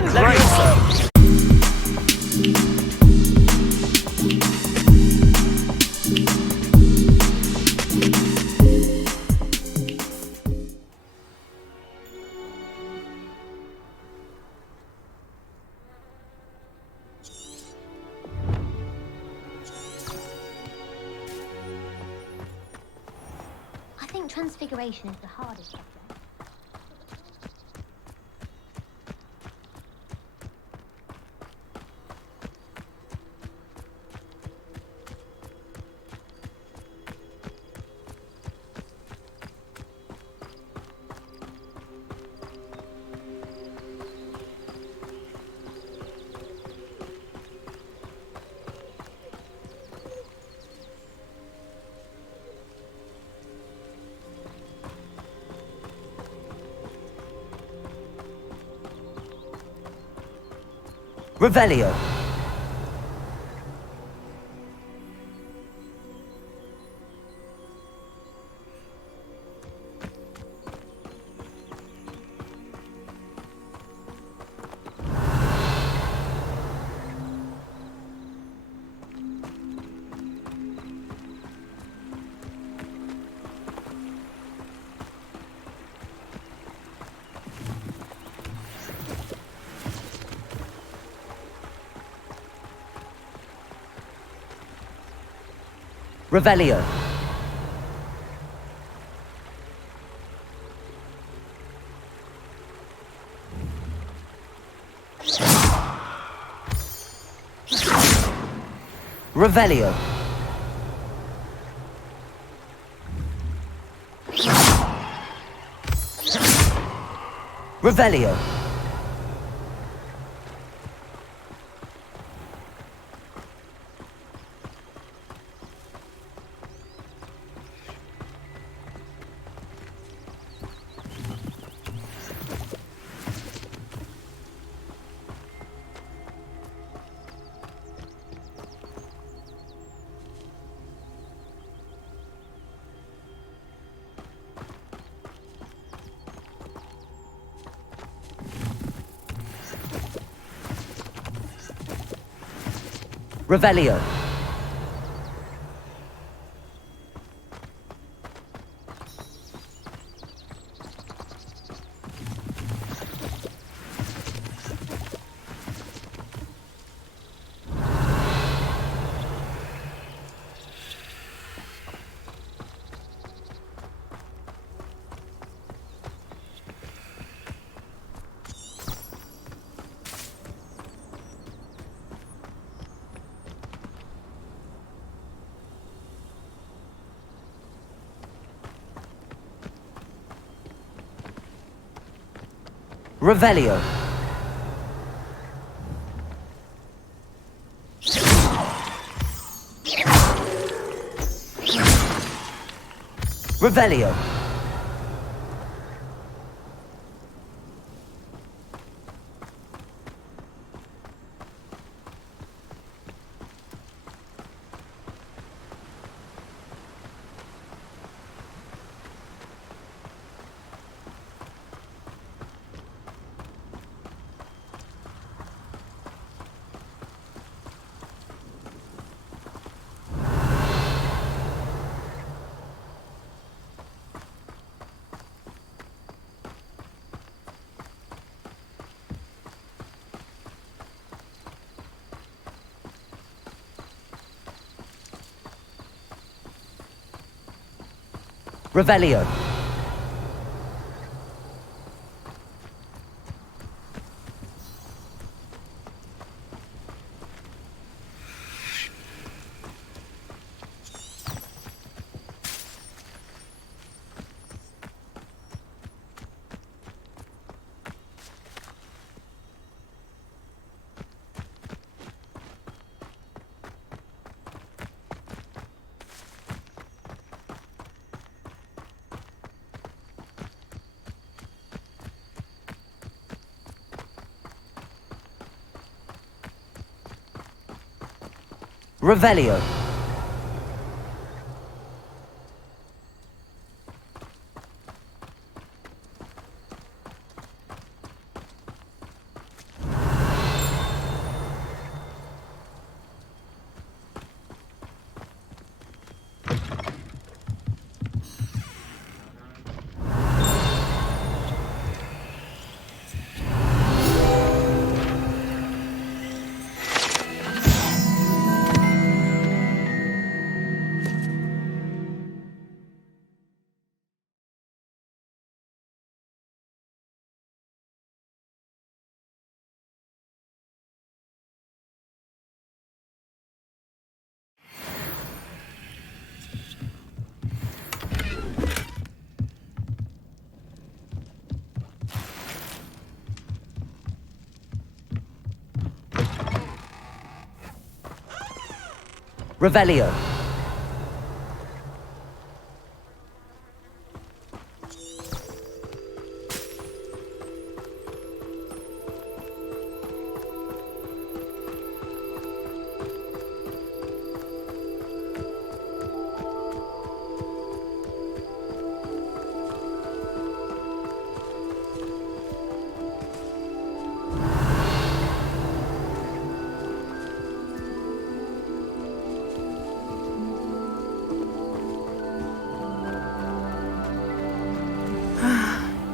Leviosa! I think transfiguration is the hardest of them. Revelio. Revelio. Revelio. Revelio. Revelio. Revelio. Revelio. Revelio. Revelio. Revelio.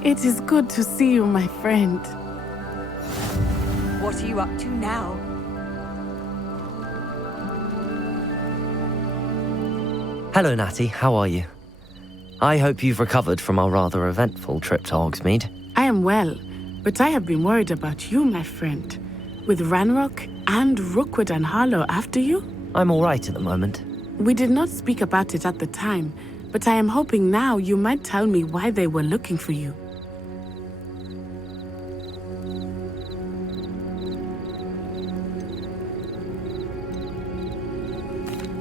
It is good to see you, my friend. What are you up to now? Hello, Natty. How are you? I hope you've recovered from our rather eventful trip to Hogsmeade. I am well, but I have been worried about you, my friend. With Ranrok and Rookwood and Harlow after you? I'm all right at the moment. We did not speak about it at the time, but I am hoping now you might tell me why they were looking for you.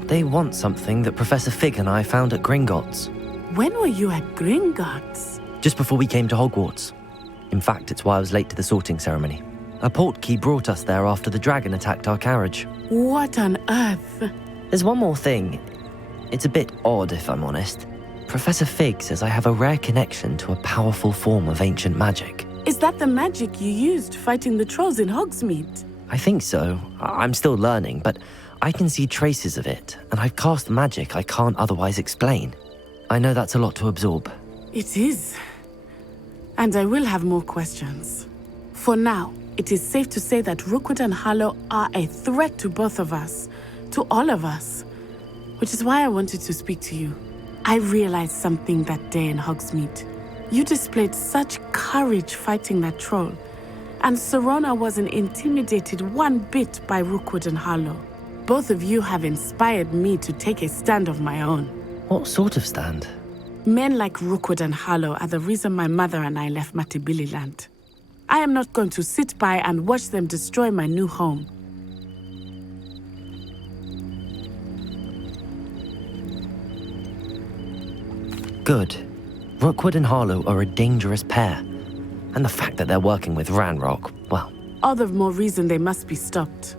They want something that Professor Fig and I found at Gringotts. When were you at Gringotts? Just before we came to Hogwarts. In fact, it's why I was late to the sorting ceremony. A portkey brought us there after the dragon attacked our carriage. What on earth? There's one more thing. It's a bit odd, if I'm honest. Professor Fig says I have a rare connection to a powerful form of ancient magic. Is that the magic you used fighting the trolls in Hogsmeade? I think so. I'm still learning, but I can see traces of it, and I've cast magic I can't otherwise explain. I know that's a lot to absorb. It is. And I will have more questions. For now, it is safe to say that Rookwood and Harlow are a threat to both of us, to all of us, which is why I wanted to speak to you. I realized something that day in Hogsmeade. You displayed such courage fighting that troll, and Serona wasn't intimidated one bit by Rookwood and Harlow. Both of you have inspired me to take a stand of my own. What sort of stand? Men like Rookwood and Harlow are the reason my mother and I left Matabeleland. I am not going to sit by and watch them destroy my new home. Good. Rookwood and Harlow are a dangerous pair. And the fact that they're working with Ranrok, well... All the more reason they must be stopped.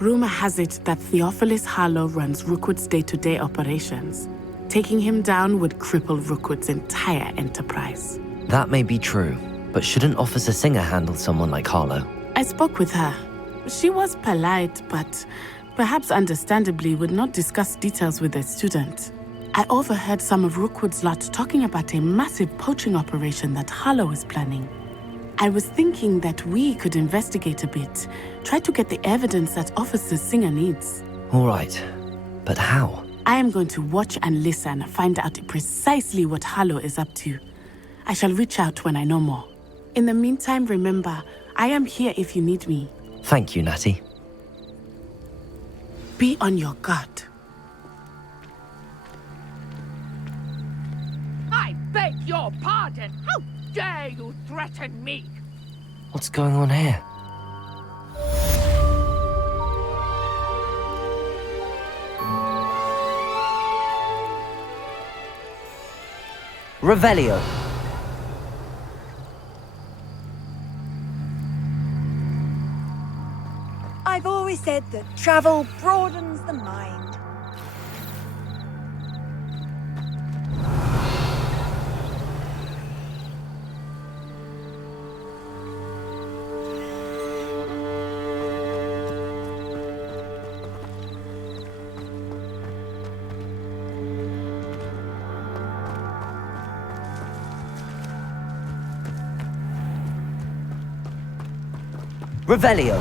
Rumor has it that Theophilus Harlow runs Rookwood's day-to-day operations. Taking him down would cripple Rookwood's entire enterprise. That may be true, but shouldn't Officer Singer handle someone like Harlow? I spoke with her. She was polite, but perhaps understandably would not discuss details with a student. I overheard some of Rookwood's lot talking about a massive poaching operation that Harlow is planning. I was thinking that we could investigate a bit, try to get the evidence that Officer Singer needs. All right, but how? I am going to watch and listen, find out precisely what Harlow is up to. I shall reach out when I know more. In the meantime, remember, I am here if you need me. Thank you, Natty. Be on your guard. I beg your pardon! How dare you threaten me? What's going on here? Revelio. I've always said that travel broadens the mind. Revelio.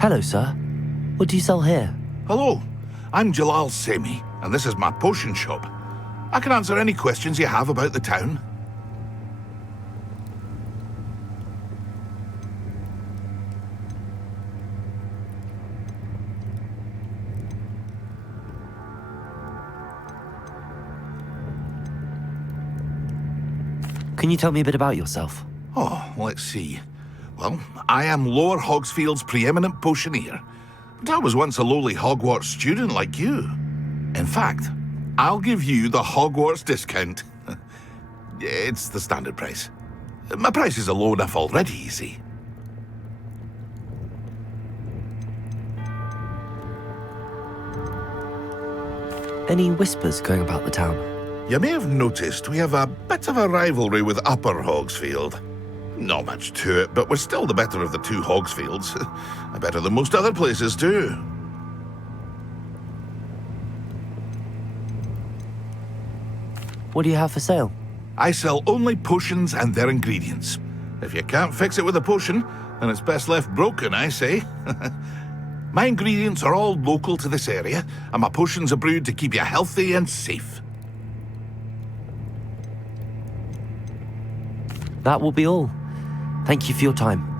Hello, sir. What do you sell here? Hello, I'm Jalal Semi, and this is my potion shop. I can answer any questions you have about the town. Can you tell me a bit about yourself? Oh, let's see. Well, I am Lower Hogsfield's preeminent potioneer. But I was once a lowly Hogwarts student like you. In fact, I'll give you the Hogwarts discount. It's the standard price. My prices are low enough already, you see. Any whispers going about the town? You may have noticed we have a bit of a rivalry with Upper Hogsfield. Not much to it, but we're still the better of the two Hogsfields. Better than most other places, too. What do you have for sale? I sell only potions and their ingredients. If you can't fix it with a potion, then it's best left broken, I say. My ingredients are all local to this area, and my potions are brewed to keep you healthy and safe. That will be all. Thank you for your time.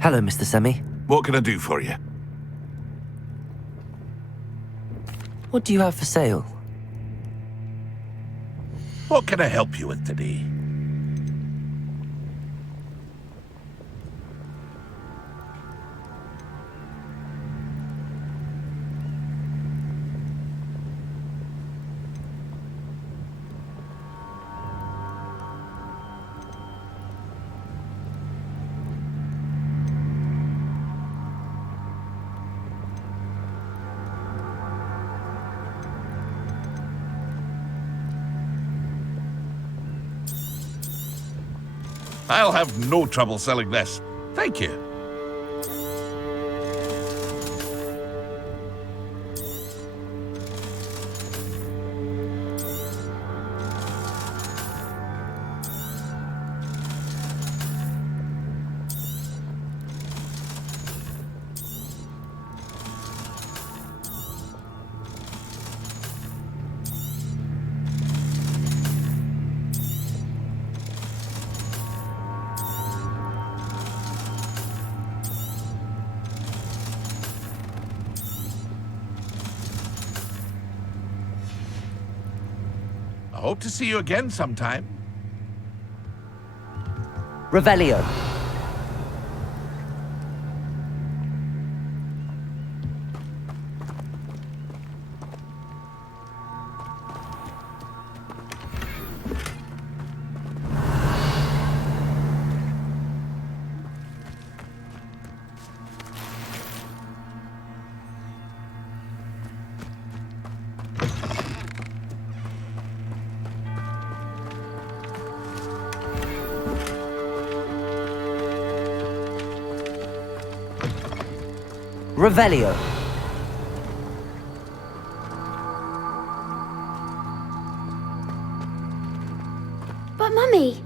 Hello, Mr. Semi. What can I do for you? What do you have for sale? What can I help you with today? I'll have no trouble selling this. Thank you. I hope to see you again sometime. Revelio. Revelio. But Mummy!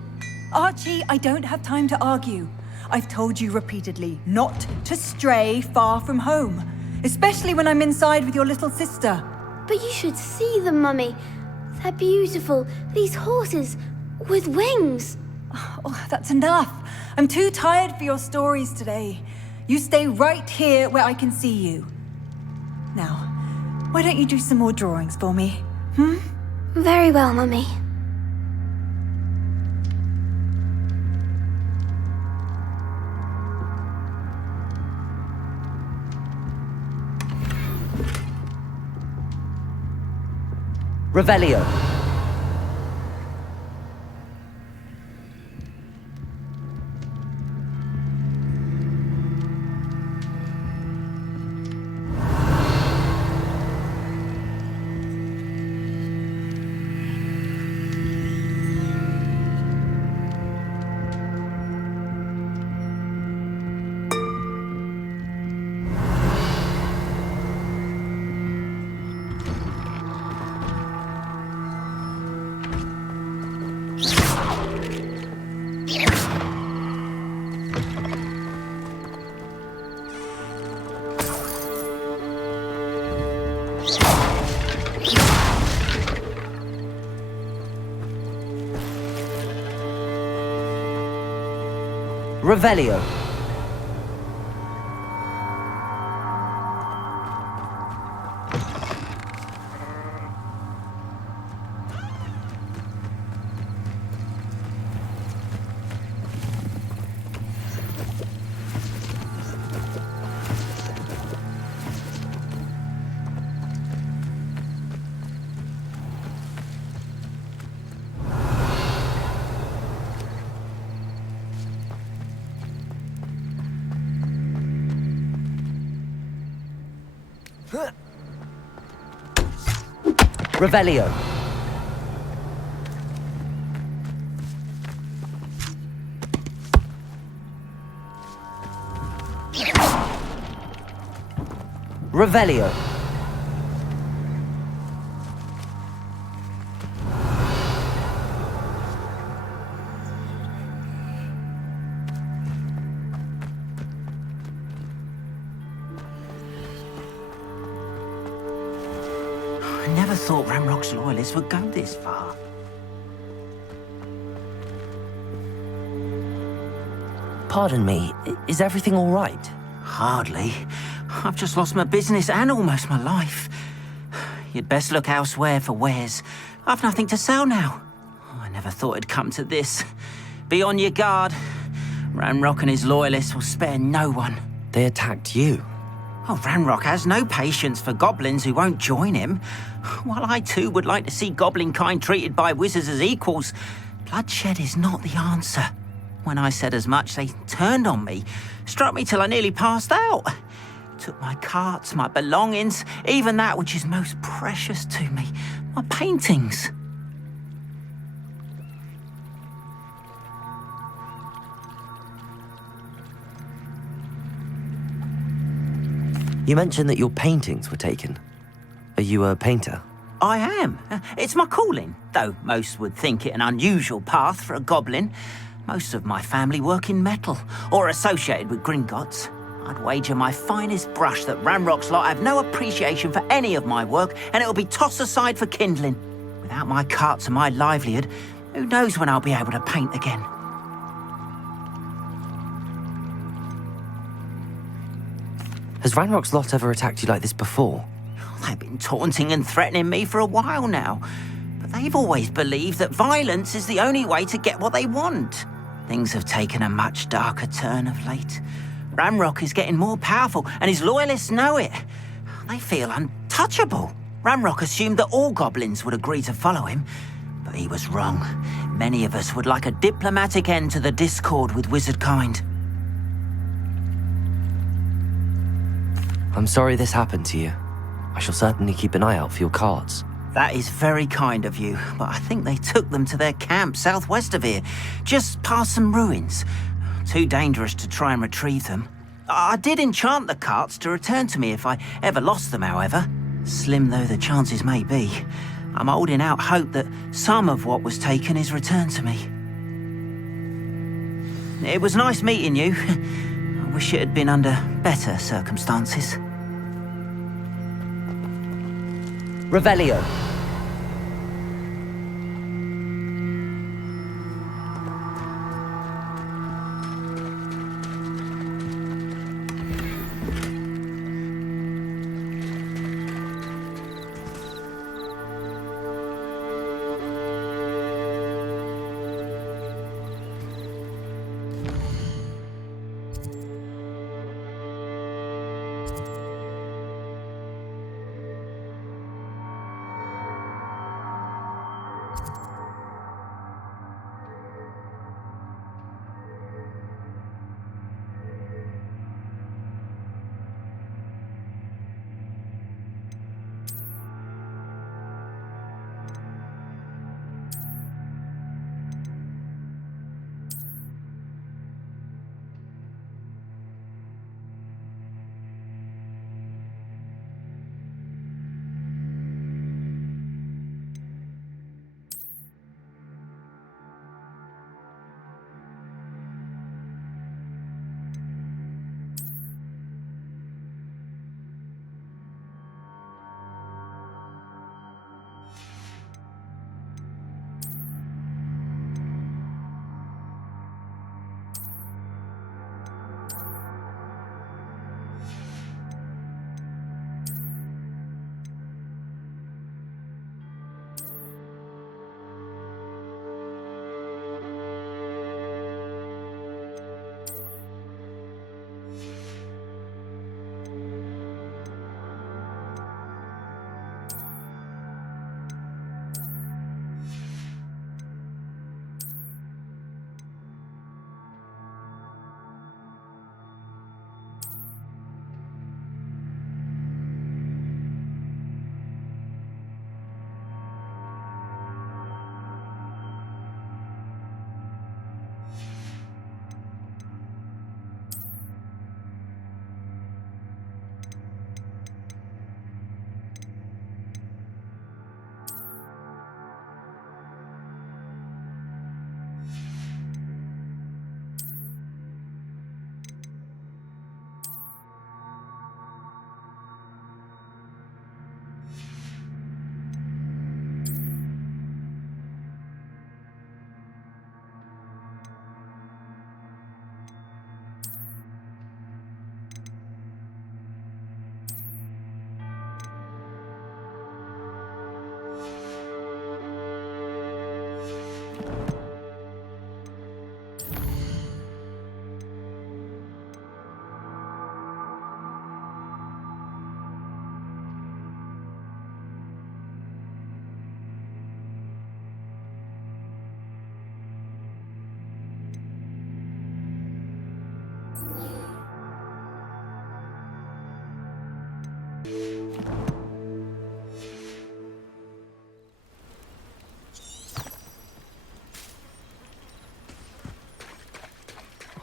Archie, I don't have time to argue. I've told you repeatedly not to stray far from home, especially when I'm inside with your little sister. But you should see them, Mummy. They're beautiful. These horses with wings. Oh, that's enough. I'm too tired for your stories today. You stay right here where I can see you. Now, why don't you do some more drawings for me? Very well, Mummy. Revelio. Revelio. Revelio. Revelio. I never thought Ranrok's Loyalists would go this far. Pardon me, is everything all right? Hardly. I've just lost my business and almost my life. You'd best look elsewhere for wares. I've nothing to sell now. I never thought it'd come to this. Be on your guard. Ranrok and his Loyalists will spare no one. They attacked you. Oh, Ranrok has no patience for goblins who won't join him. While I too would like to see goblin kind treated by wizards as equals, bloodshed is not the answer. When I said as much, they turned on me, struck me till I nearly passed out. Took my carts, my belongings, even that which is most precious to me, my paintings. You mentioned that your paintings were taken. Are you a painter? I am. It's my calling, though most would think it an unusual path for a goblin. Most of my family work in metal, or associated with Gringotts. I'd wager my finest brush that Ranrok's lot have no appreciation for any of my work, and it'll be tossed aside for kindling. Without my carts and my livelihood, who knows when I'll be able to paint again. Has Ranrok's lot ever attacked you like this before? They've been taunting and threatening me for a while now, but they've always believed that violence is the only way to get what they want. Things have taken a much darker turn of late. Ranrok is getting more powerful, and his Loyalists know it. They feel untouchable. Ranrok assumed that all goblins would agree to follow him, but he was wrong. Many of us would like a diplomatic end to the discord with wizard kind. I'm sorry this happened to you. I shall certainly keep an eye out for your carts. That is very kind of you, but I think they took them to their camp southwest of here, just past some ruins. Too dangerous to try and retrieve them. I did enchant the carts to return to me if I ever lost them, however. Slim though the chances may be, I'm holding out hope that some of what was taken is returned to me. It was nice meeting you. I wish it had been under better circumstances. Revelio.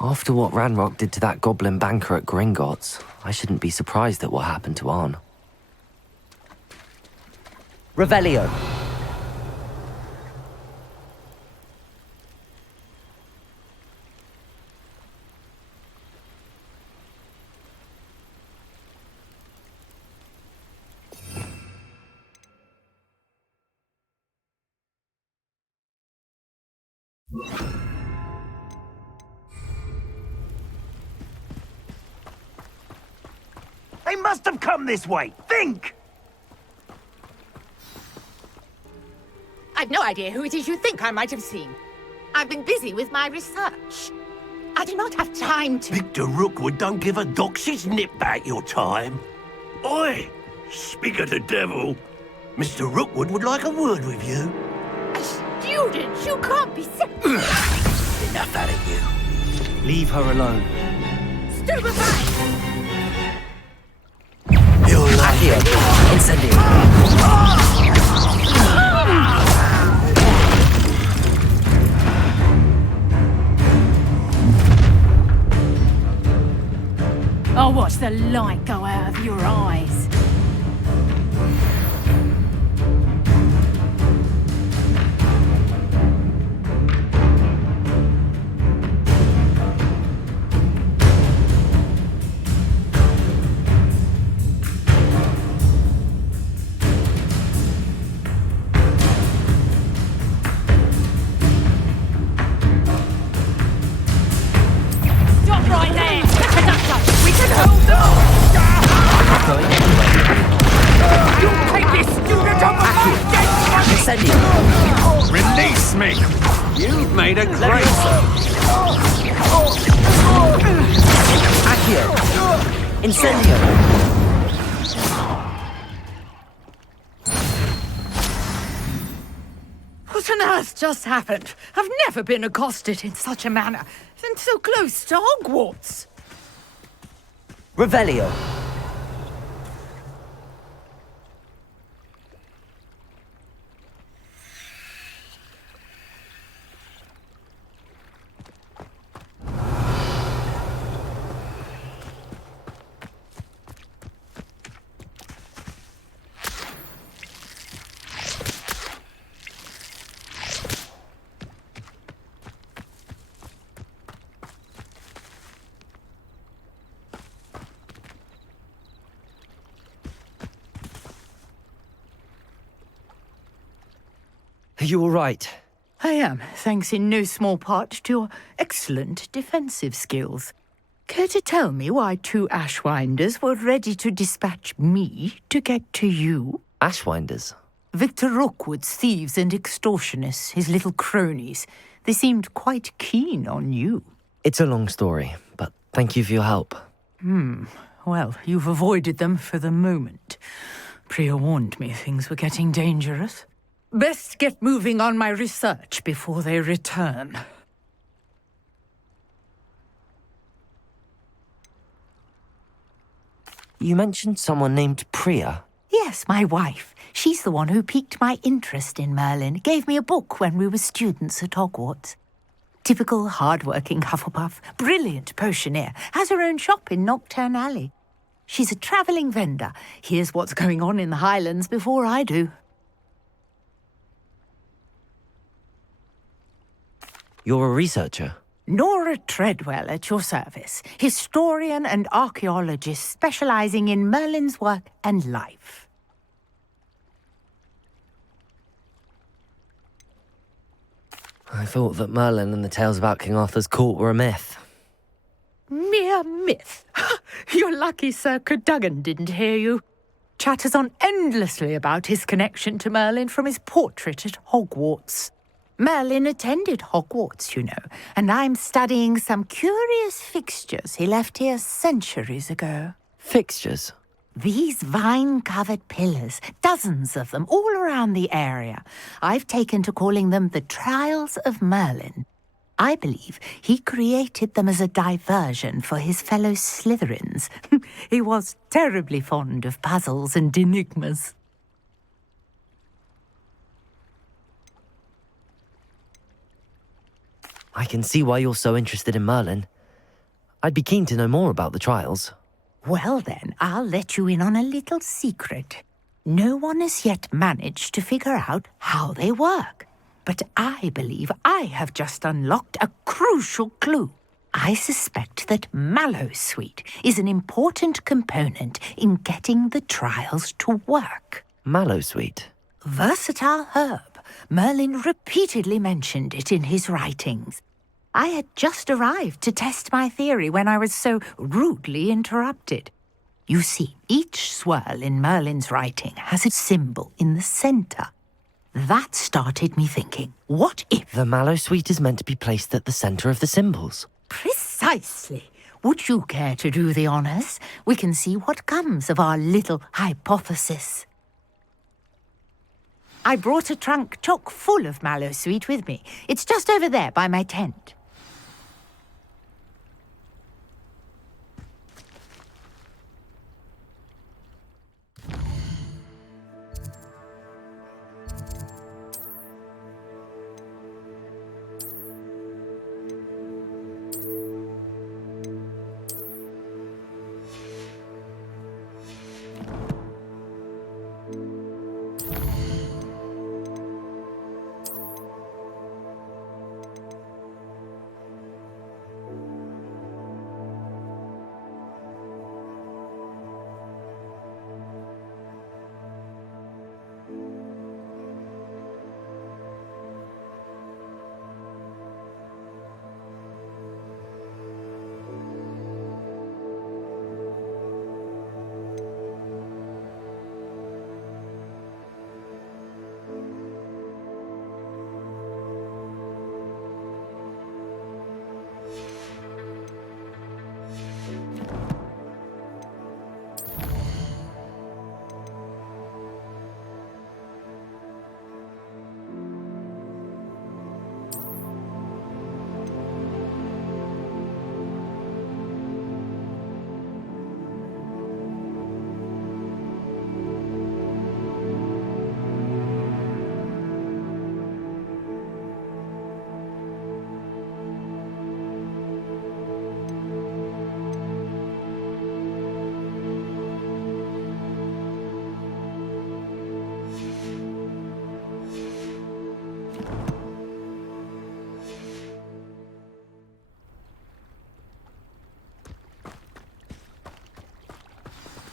After what Ranrok did to that goblin banker at Gringotts, I shouldn't be surprised at what happened to Arn. Revelio. They must have come this way. Think! I've no idea who it is you think I might have seen. I've been busy with my research. I do not have time to... Victor Rookwood don't give a doxy's nip back your time. Oi! Speak of the devil. Mr. Rookwood would like a word with you. A student? You can't be sick. Enough out of you. Leave her alone. Stupefy! You're lucky. Incendio. I'll watch the light go out of your eyes. Stop right there! Conductor, we can hold them! You take this student off of my Incendio. Release me! You've made a great... Accio. Incendio. What on earth just happened? I've never been accosted in such a manner, and so close to Hogwarts. Revelio. Are you all right? I am, thanks in no small part to your excellent defensive skills. Care to tell me why 2 Ashwinders were ready to dispatch me to get to you? Ashwinders? Victor Rookwood's thieves and extortionists, his little cronies. They seemed quite keen on you. It's a long story, but thank you for your help. Well, you've avoided them for the moment. Priya warned me things were getting dangerous. Best get moving on my research before they return. You mentioned someone named Priya. Yes, my wife. She's the one who piqued my interest in Merlin. Gave me a book when we were students at Hogwarts. Typical hard-working Hufflepuff, brilliant potioneer, has her own shop in Nocturne Alley. She's a travelling vendor. Hears what's going on in the Highlands before I do. You're a researcher? Nora Treadwell at your service. Historian and archaeologist specialising in Merlin's work and life. I thought that Merlin and the tales about King Arthur's court were a myth. Mere myth. You're lucky Sir Cadogan didn't hear you. Chatters on endlessly about his connection to Merlin from his portrait at Hogwarts. Merlin attended Hogwarts, you know, and I'm studying some curious fixtures he left here centuries ago. Fixtures? These vine-covered pillars, dozens of them, all around the area. I've taken to calling them the Trials of Merlin. I believe he created them as a diversion for his fellow Slytherins. He was terribly fond of puzzles and enigmas. I can see why you're so interested in Merlin. I'd be keen to know more about the trials. Well then, I'll let you in on a little secret. No one has yet managed to figure out how they work. But I believe I have just unlocked a crucial clue. I suspect that Mallowsweet is an important component in getting the trials to work. Mallowsweet? Versatile herb. Merlin repeatedly mentioned it in his writings. I had just arrived to test my theory when I was so rudely interrupted. You see, each swirl in Merlin's writing has a symbol in the center. That started me thinking, what if... The Mallowsweet is meant to be placed at the center of the symbols. Precisely. Would you care to do the honors? We can see what comes of our little hypothesis. I brought a trunk chock full of Mallowsweet with me. It's just over there by my tent.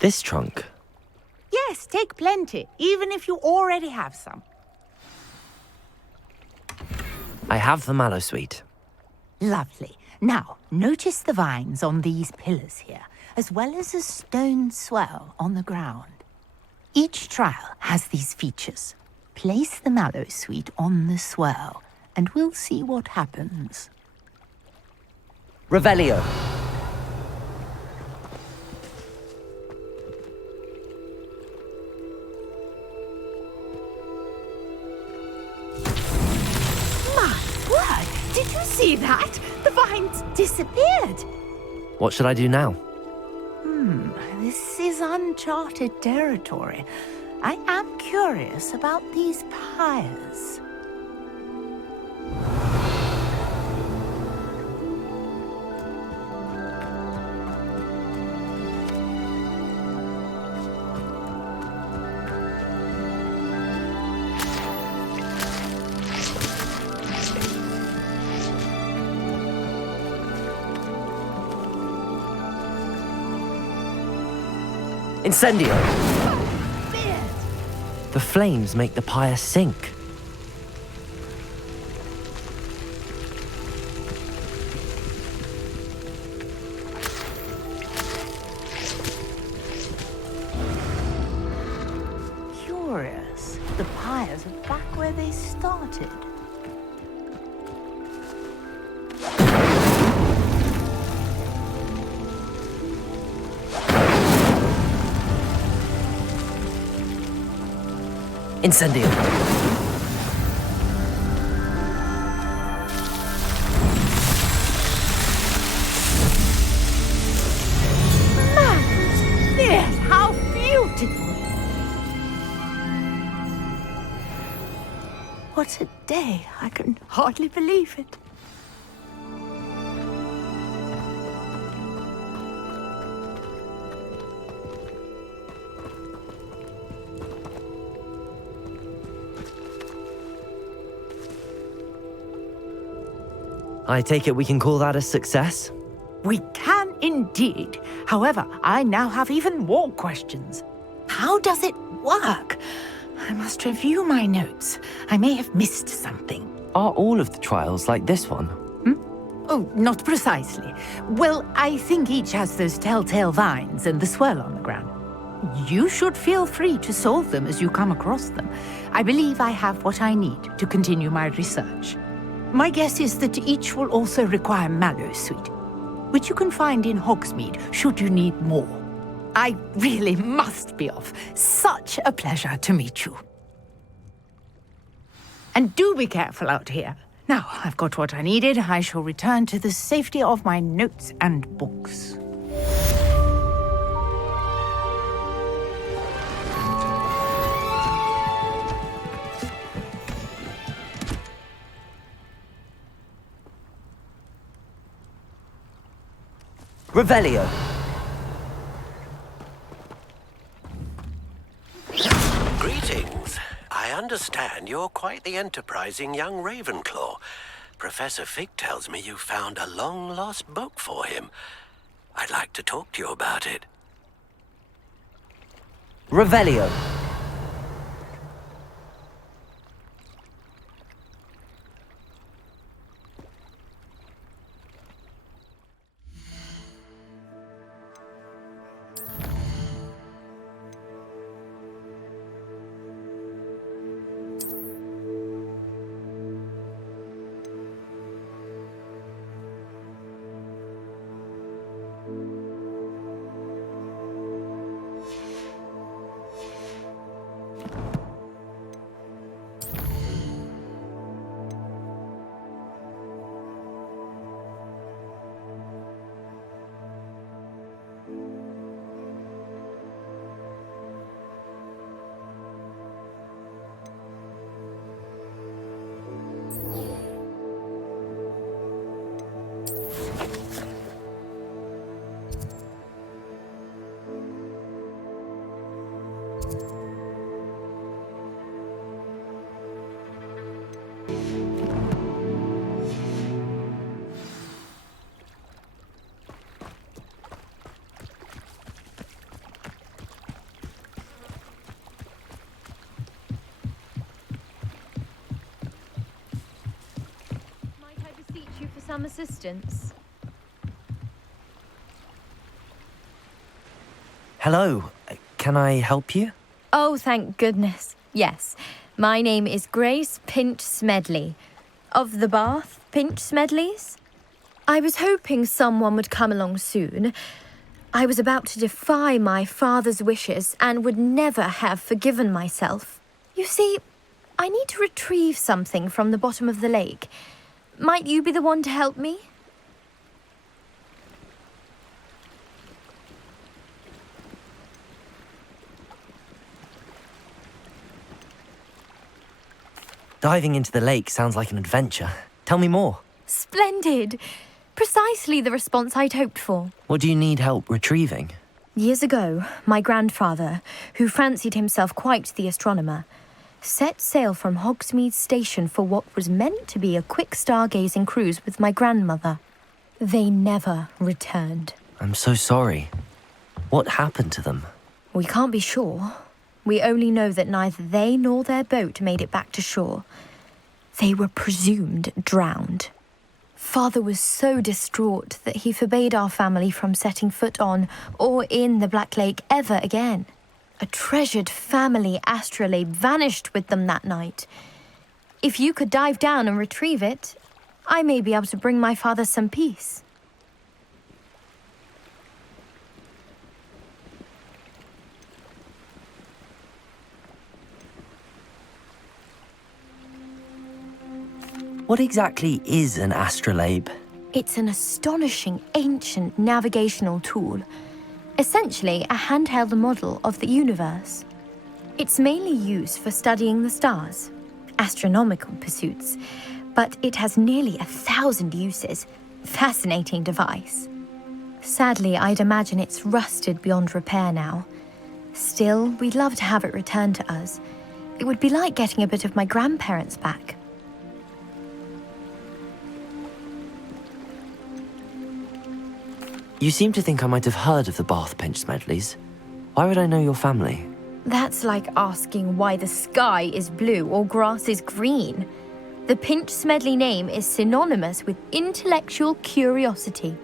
This trunk? Yes, take plenty, even if you already have some. I have the Mallowsweet. Lovely. Now, notice the vines on these pillars here, as well as a stone swell on the ground. Each trial has these features. Place the Mallowsweet on the swell, and we'll see what happens. Revelio. Did you see that? The vines disappeared. What should I do now? This is uncharted territory. I am curious about these pyres. Incendio! The flames make the pyre sink. Curious. The pyres are back where they started. Incendio. Magnificent! How beautiful! What a day! I can hardly believe it. I take it we can call that a success? We can indeed. However, I now have even more questions. How does it work? I must review my notes. I may have missed something. Are all of the trials like this one? Oh, not precisely. Well, I think each has those telltale vines and the swirl on the ground. You should feel free to solve them as you come across them. I believe I have what I need to continue my research. My guess is that each will also require Mallowsweet, which you can find in Hogsmeade should you need more. I really must be off. Such a pleasure to meet you. And do be careful out here. Now, I've got what I needed. I shall return to the safety of my notes and books. Revelio. Greetings. I understand you're quite the enterprising young Ravenclaw. Professor Fig tells me you found a long-lost book for him. I'd like to talk to you about it. Revelio. Some assistance. Hello. Can I help you? Oh, thank goodness. Yes. My name is Grace Pinch-Smedley. Of the Bath Pinch-Smedleys? I was hoping someone would come along soon. I was about to defy my father's wishes and would never have forgiven myself. You see, I need to retrieve something from the bottom of the lake. Might you be the one to help me? Diving into the lake sounds like an adventure. Tell me more. Splendid! Precisely the response I'd hoped for. What do you need help retrieving? Years ago, my grandfather, who fancied himself quite the astronomer, set sail from Hogsmeade Station for what was meant to be a quick stargazing cruise with my grandmother. They never returned. I'm so sorry. What happened to them? We can't be sure. We only know that neither they nor their boat made it back to shore. They were presumed drowned. Father was so distraught that he forbade our family from setting foot on or in the Black Lake ever again. A treasured family astrolabe vanished with them that night. If you could dive down and retrieve it, I may be able to bring my father some peace. What exactly is an astrolabe? It's an astonishing ancient navigational tool. Essentially, a handheld model of the universe. It's mainly used for studying the stars, astronomical pursuits, but it has nearly 1,000 uses. Fascinating device. Sadly, I'd imagine it's rusted beyond repair now. Still, we'd love to have it returned to us. It would be like getting a bit of my grandparents back. You seem to think I might have heard of the Bath Pinch-Smedleys. Why would I know your family? That's like asking why the sky is blue or grass is green. The Pinch-Smedley name is synonymous with intellectual curiosity.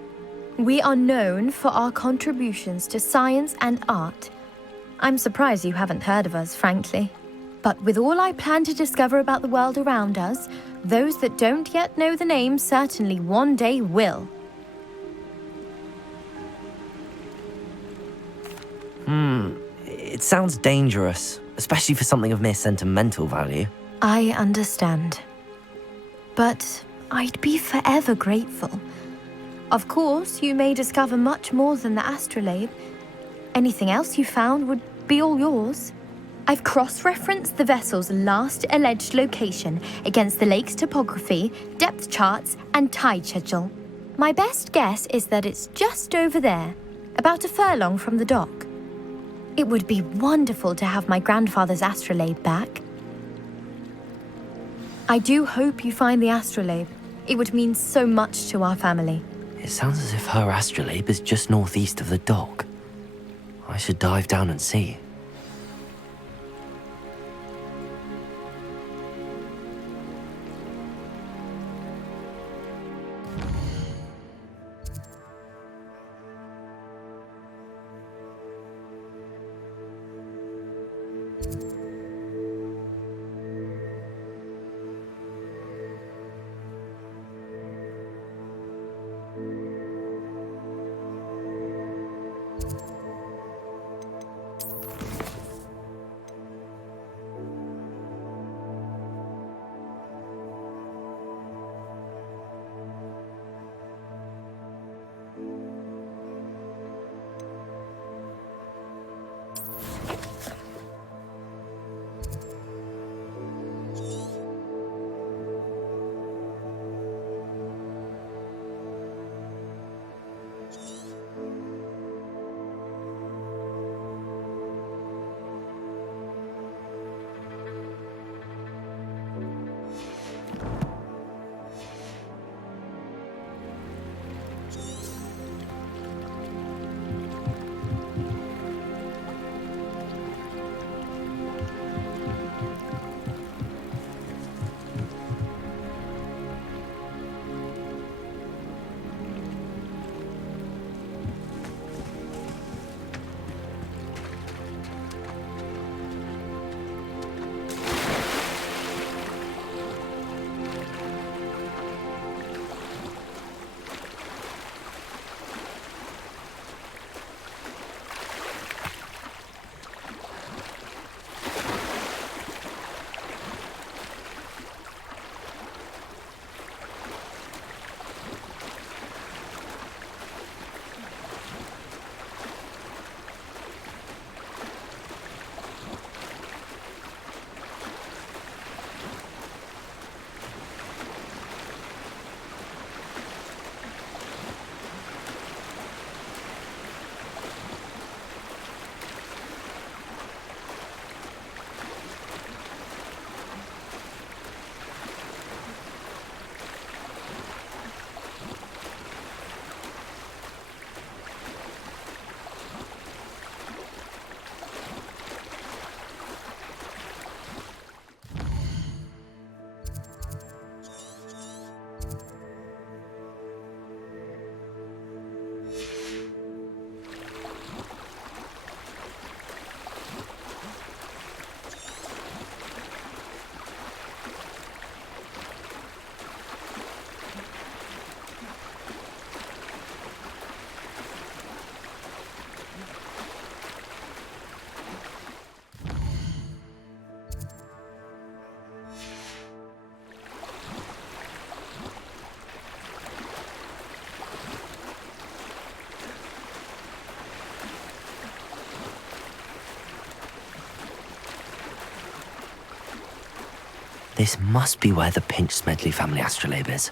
We are known for our contributions to science and art. I'm surprised you haven't heard of us, frankly. But with all I plan to discover about the world around us, those that don't yet know the name certainly one day will. It sounds dangerous, especially for something of mere sentimental value. I understand. But I'd be forever grateful. Of course, you may discover much more than the Astrolabe. Anything else you found would be all yours. I've cross-referenced the vessel's last alleged location against the lake's topography, depth charts, and tide schedule. My best guess is that it's just over there, about a furlong from the dock. It would be wonderful to have my grandfather's Astrolabe back. I do hope you find the Astrolabe. It would mean so much to our family. It sounds as if her Astrolabe is just northeast of the dock. I should dive down and see. This must be where the Pinch-Smedley family Astrolabe is.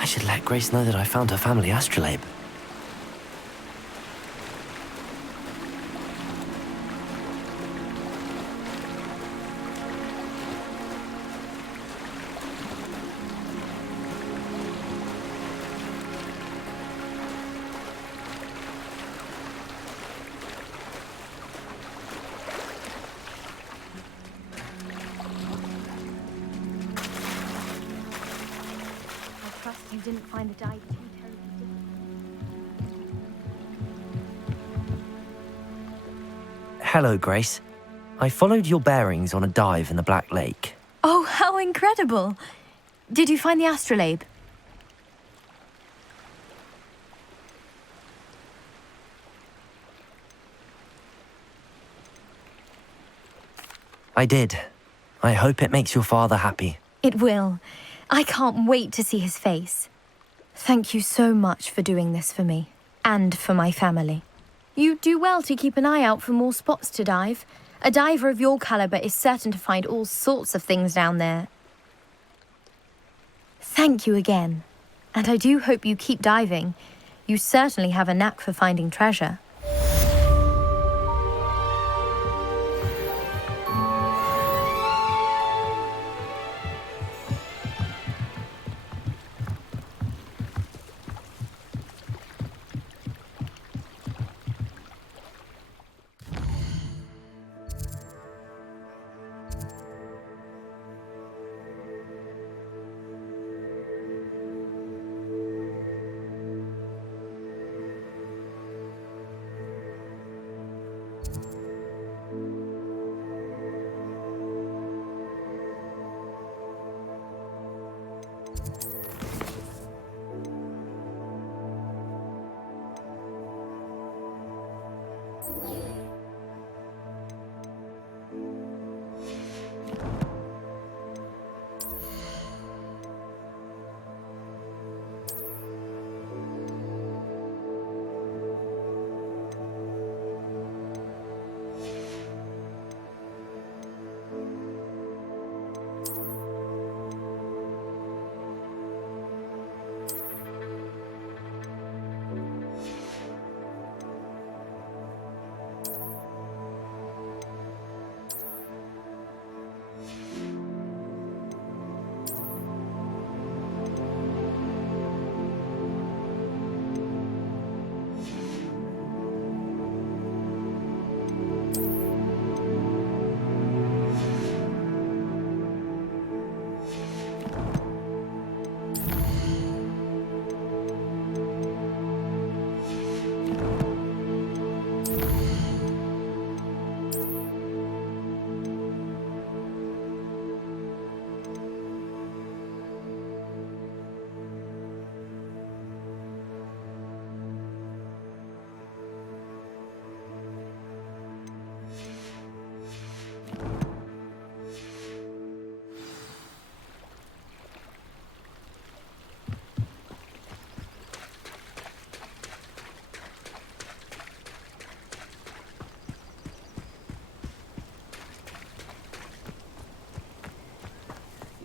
I should let Grace know that I found her family astrolabe. You didn't find the dive too terribly difficult. Hello, Grace. I followed your bearings on a dive in the Black Lake. Oh, how incredible! Did you find the astrolabe? I did. I hope it makes your father happy. It will. I can't wait to see his face. Thank you so much for doing this for me, and for my family. You do well to keep an eye out for more spots to dive. A diver of your caliber is certain to find all sorts of things down there. Thank you again. And I do hope you keep diving. You certainly have a knack for finding treasure.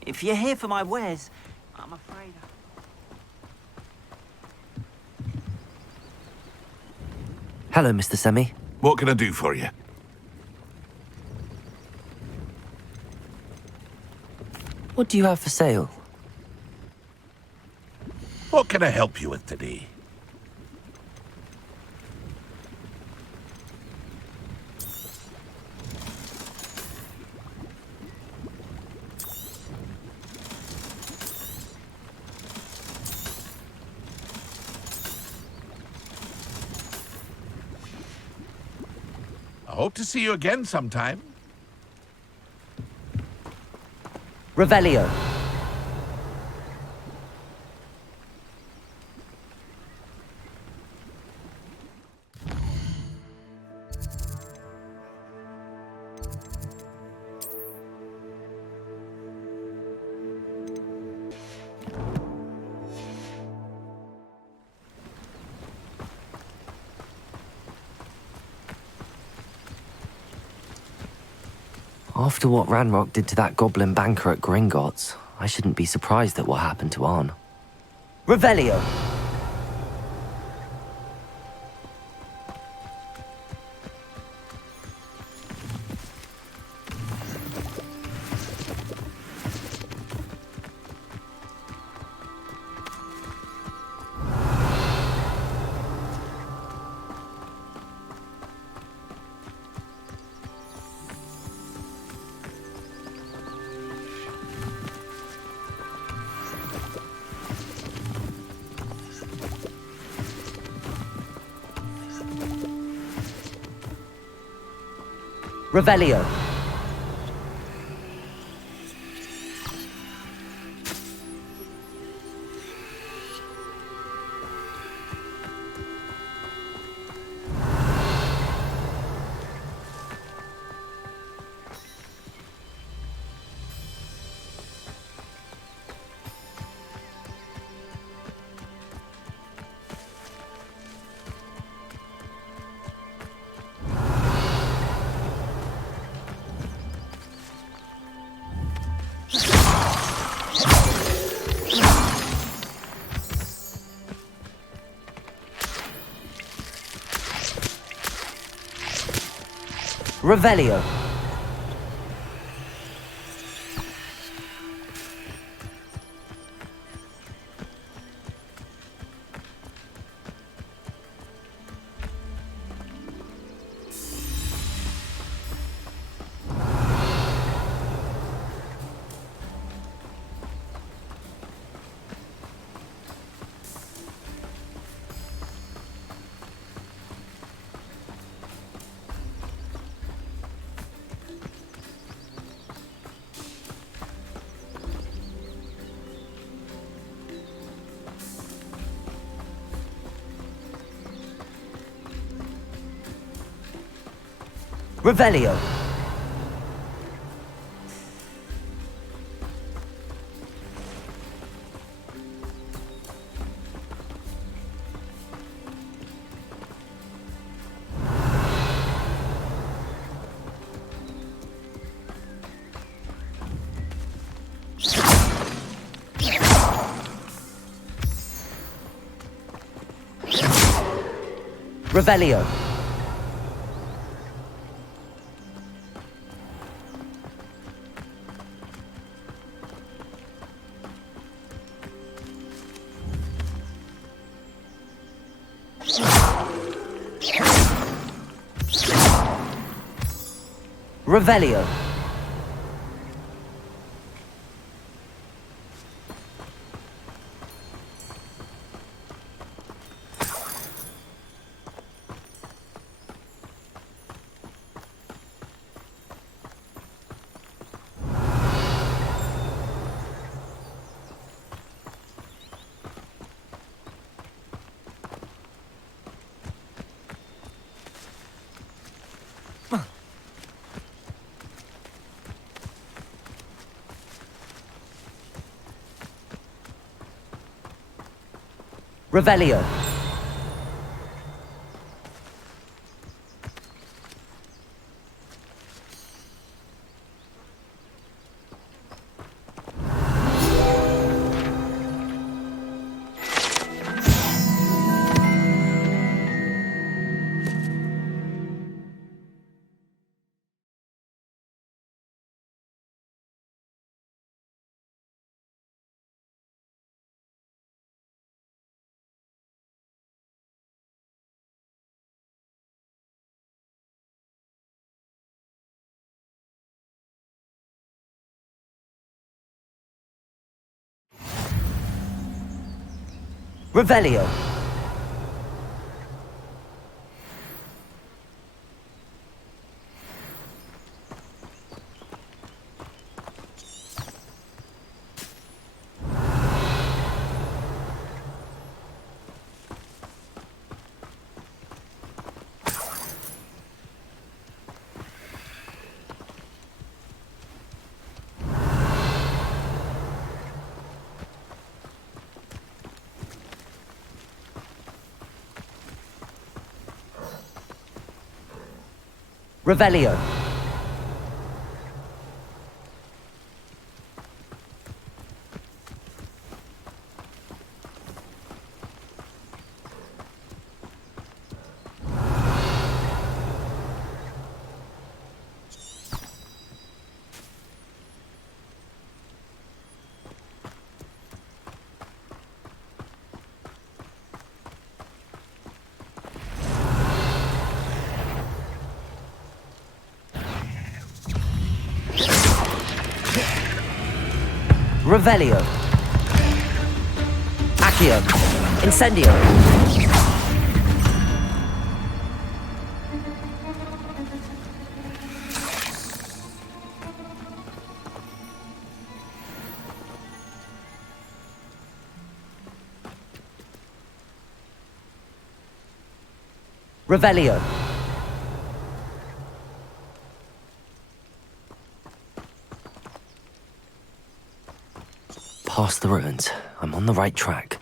If you're here for my wares, I'm afraid... Hello, Mr. Semi. What can I do for you? What do you have for sale? What can I help you with today? I hope to see you again sometime. Revelio. After what Ranrok did to that goblin banker at Gringotts, I shouldn't be surprised at what happened to Arn. Revelio. Revelio. Revelio. Revelio. Revelio. Revelio. Revelio. Revelio. Revelio. Revelio. Accio. Incendio. Revelio. Past the ruins. I'm on the right track.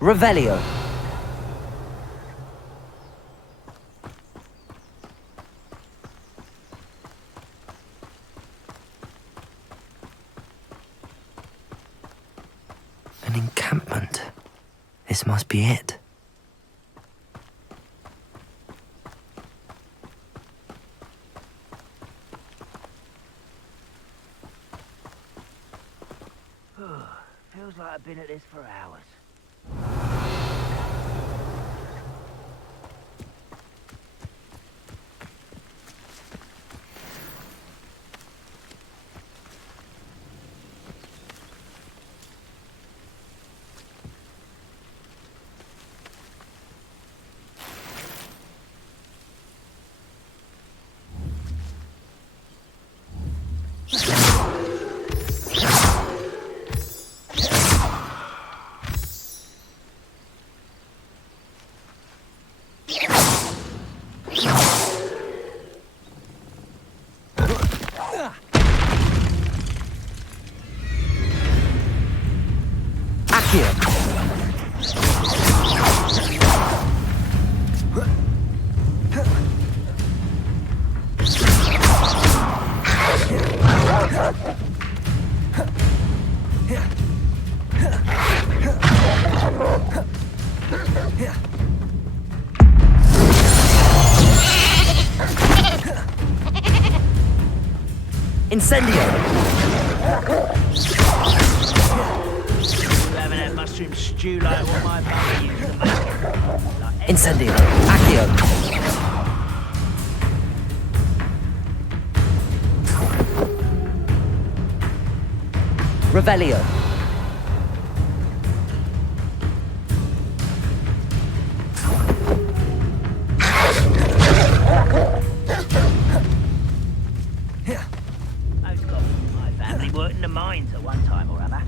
Revelio. An encampment. This must be it. Feels like I've been at this for hours. Incendio. Having that mushroom stew like what my mother used to make. Incendio. Accio. Revelio. Mines at one time or other.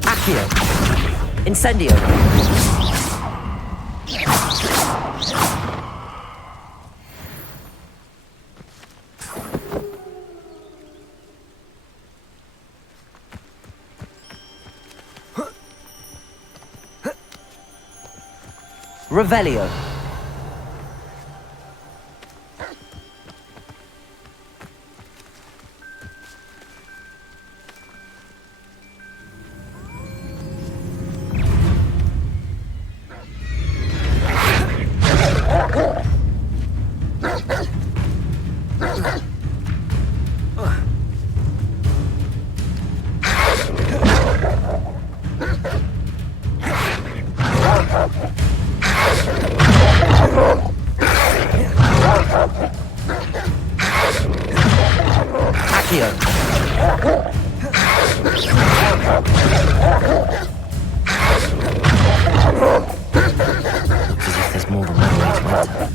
Accio. Incendio. Revelio. There's more than one way to enter.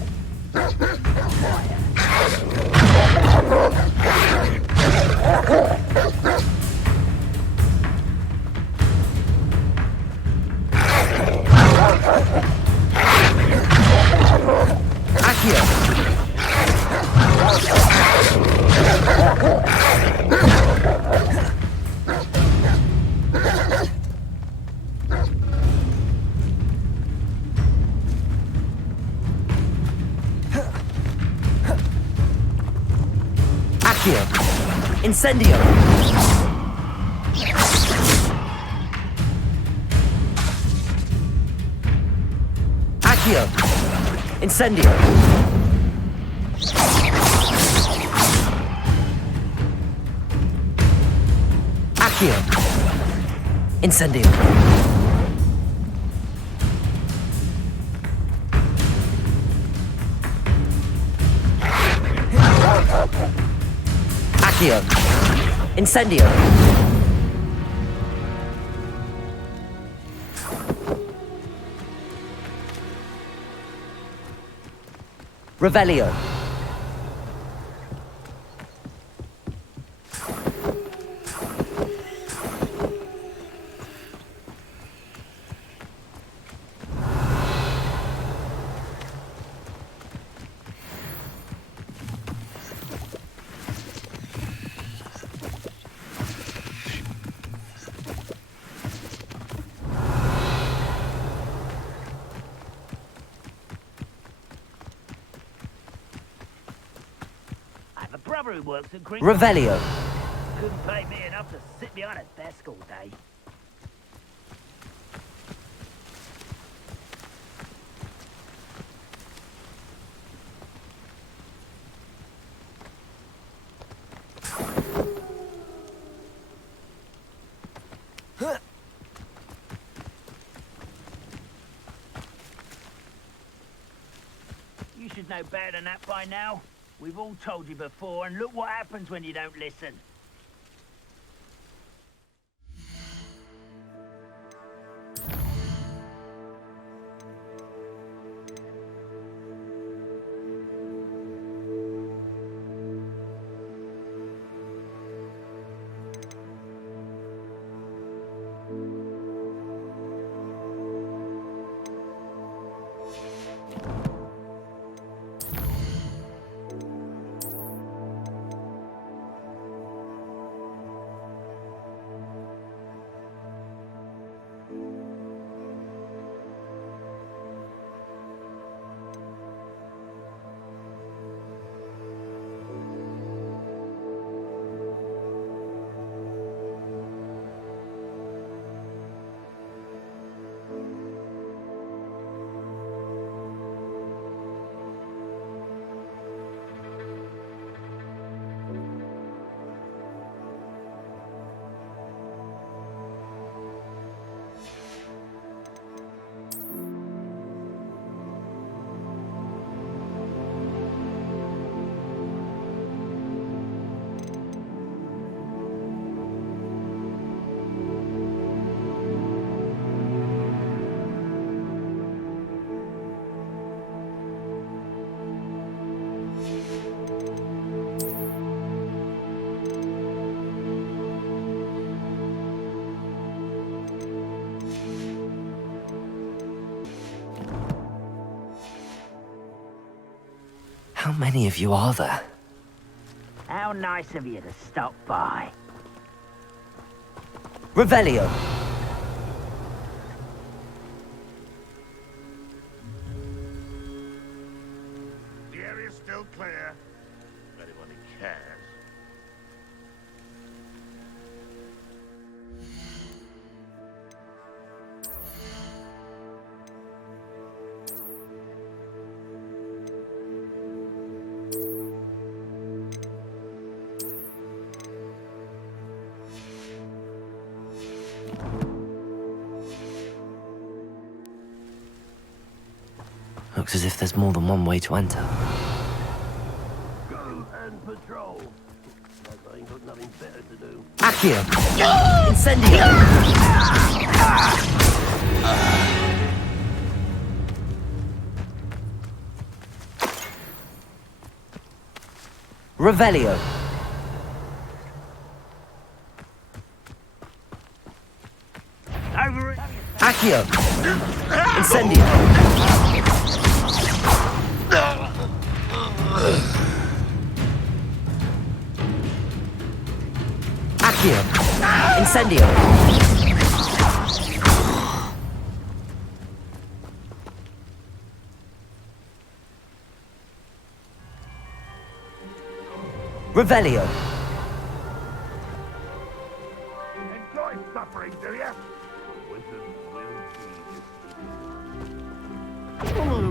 Incendio. Accio. Incendio. Accio. Incendio. Accio. Incendio. Revelio. Who works at Green. Revelio. Couldn't pay me enough to sit behind a desk all day. You should know better than that by now. We've all told you before, and look what happens when you don't listen. How many of you are there? How nice of you to stop by. Revelio. The area's still clear. If anyone cares. Looks as if there's more than one way to enter. Go and patrol. I ain't got nothing better to do. Accio. Incendio. Revelio. Over it. Accio. Incendio. Accio. Incendio. Revelio. Enjoy suffering, do ya? Wizard will be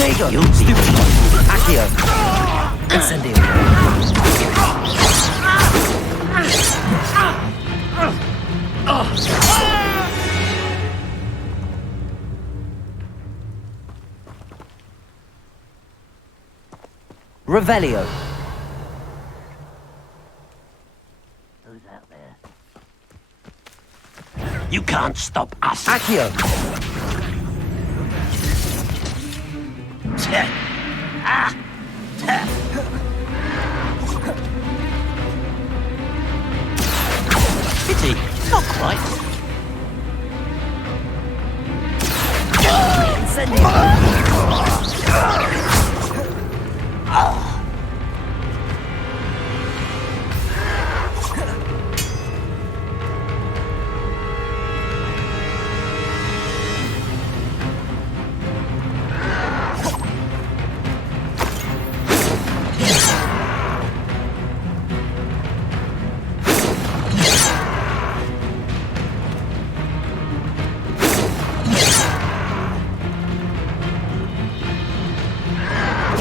Protego! You'll be Accio! Incendio! Revelio! Who's out there? You can't stop us. Accio! Pity, not quite.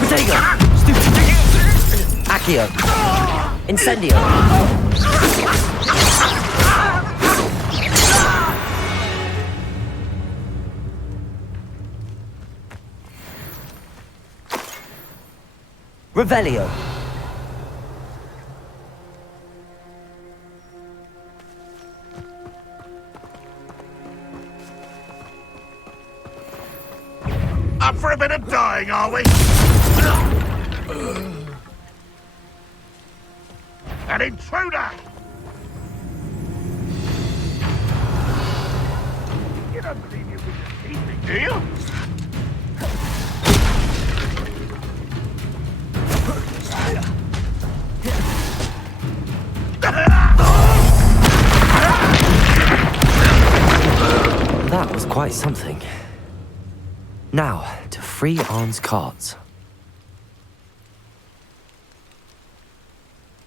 Incendio! Accio! Incendio! Revelio! Up for a bit of dying, are we? An intruder! You don't believe you can defeat me, do you? That was quite something. Now, to free Arn's cards.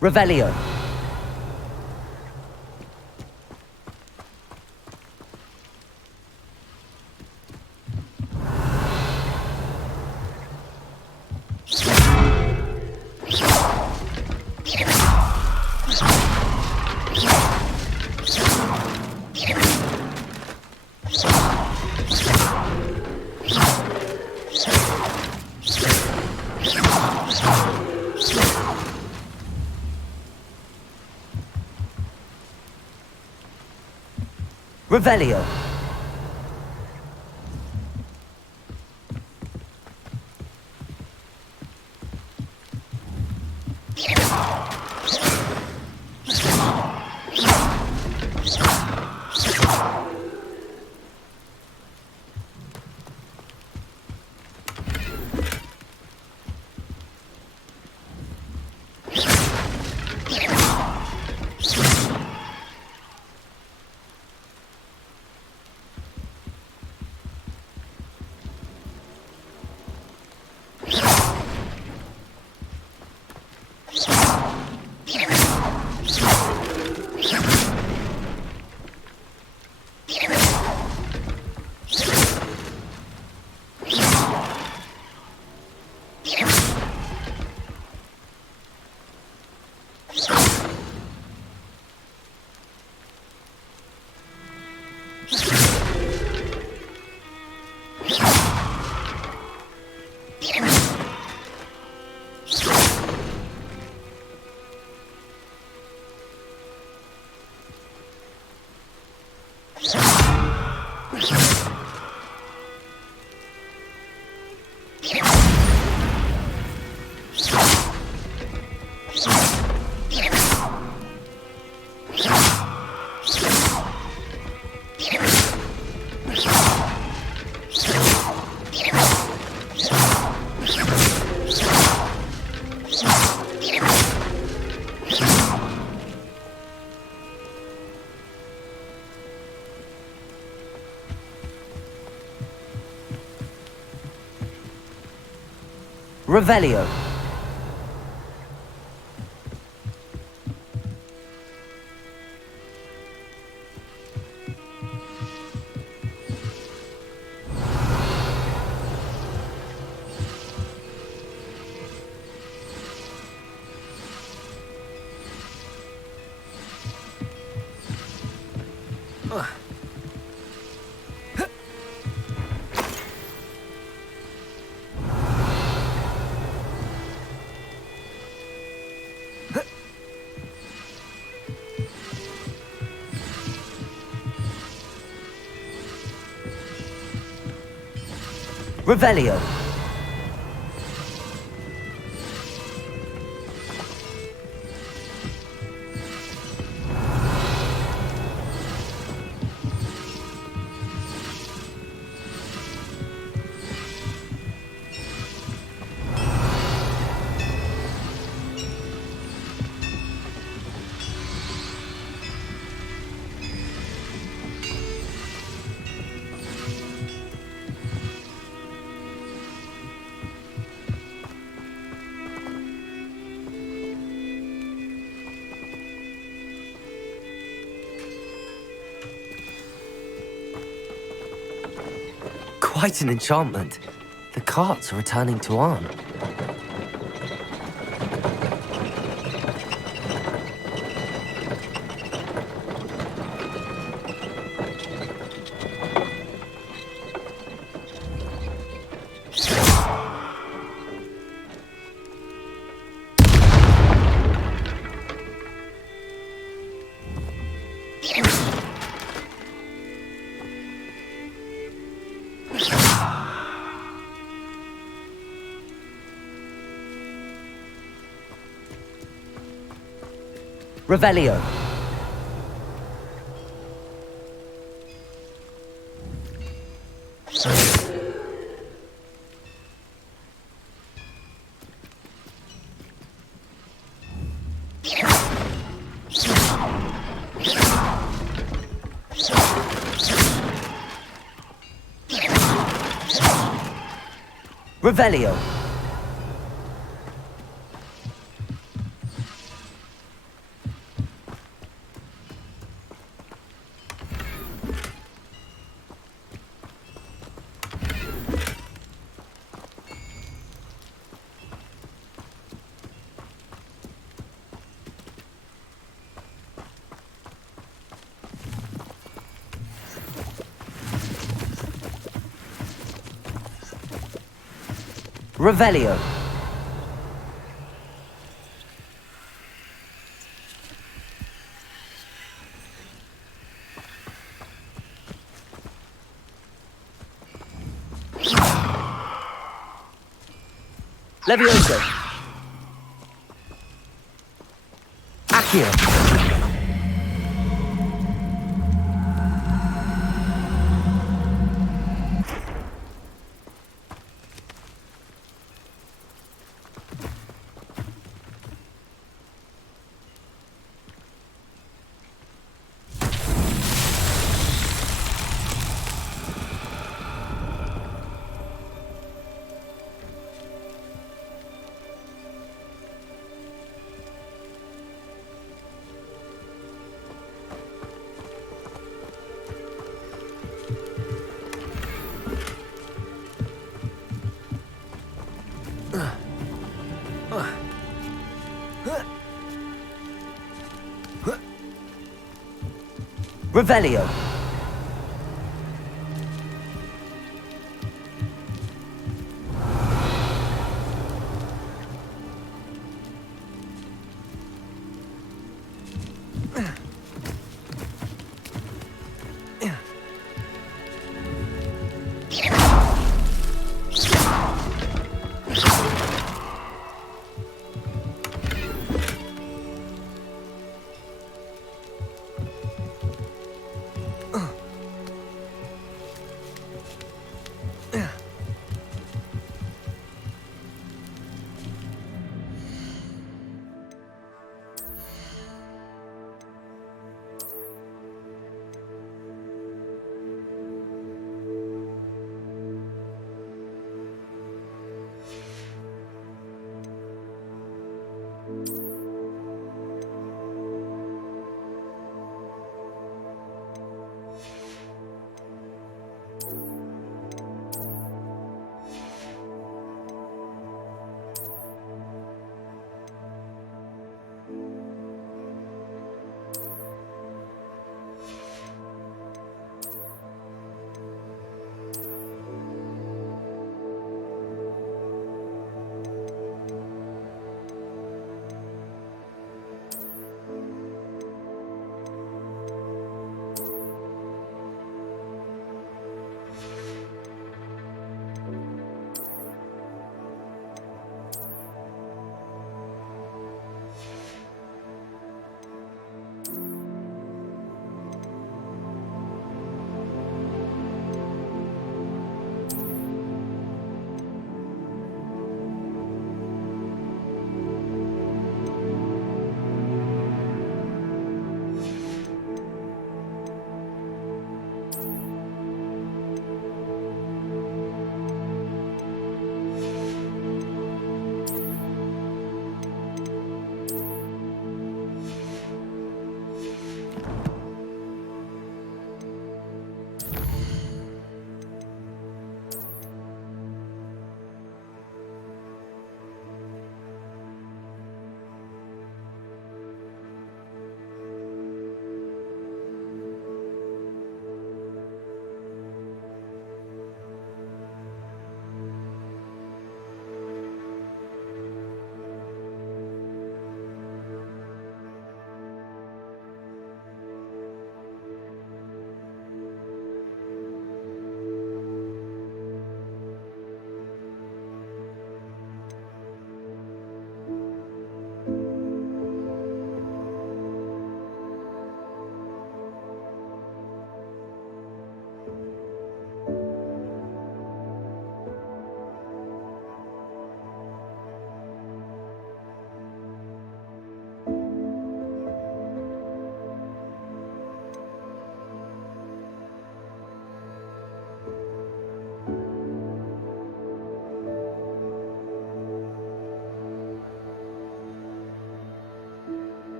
Revelio! Revelio! Revelio. Revelio. Quite an enchantment. The carts are returning to Arn. Revelio. Revelio. Revelio. Levioso. Accio. Revelio.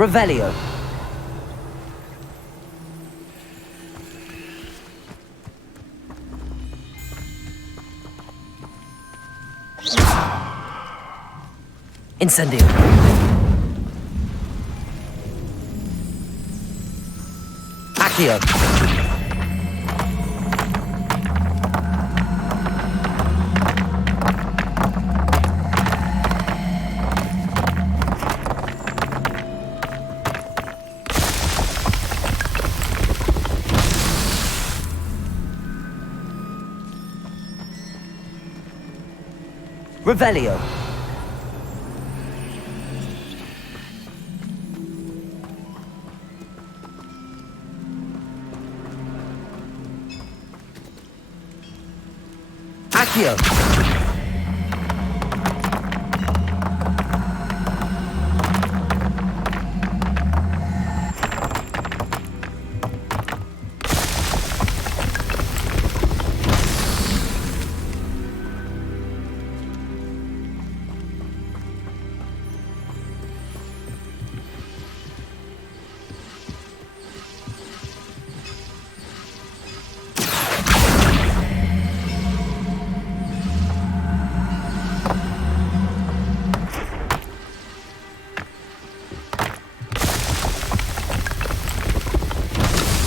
Revelio. Incendio. Accio. Revelio. Accio.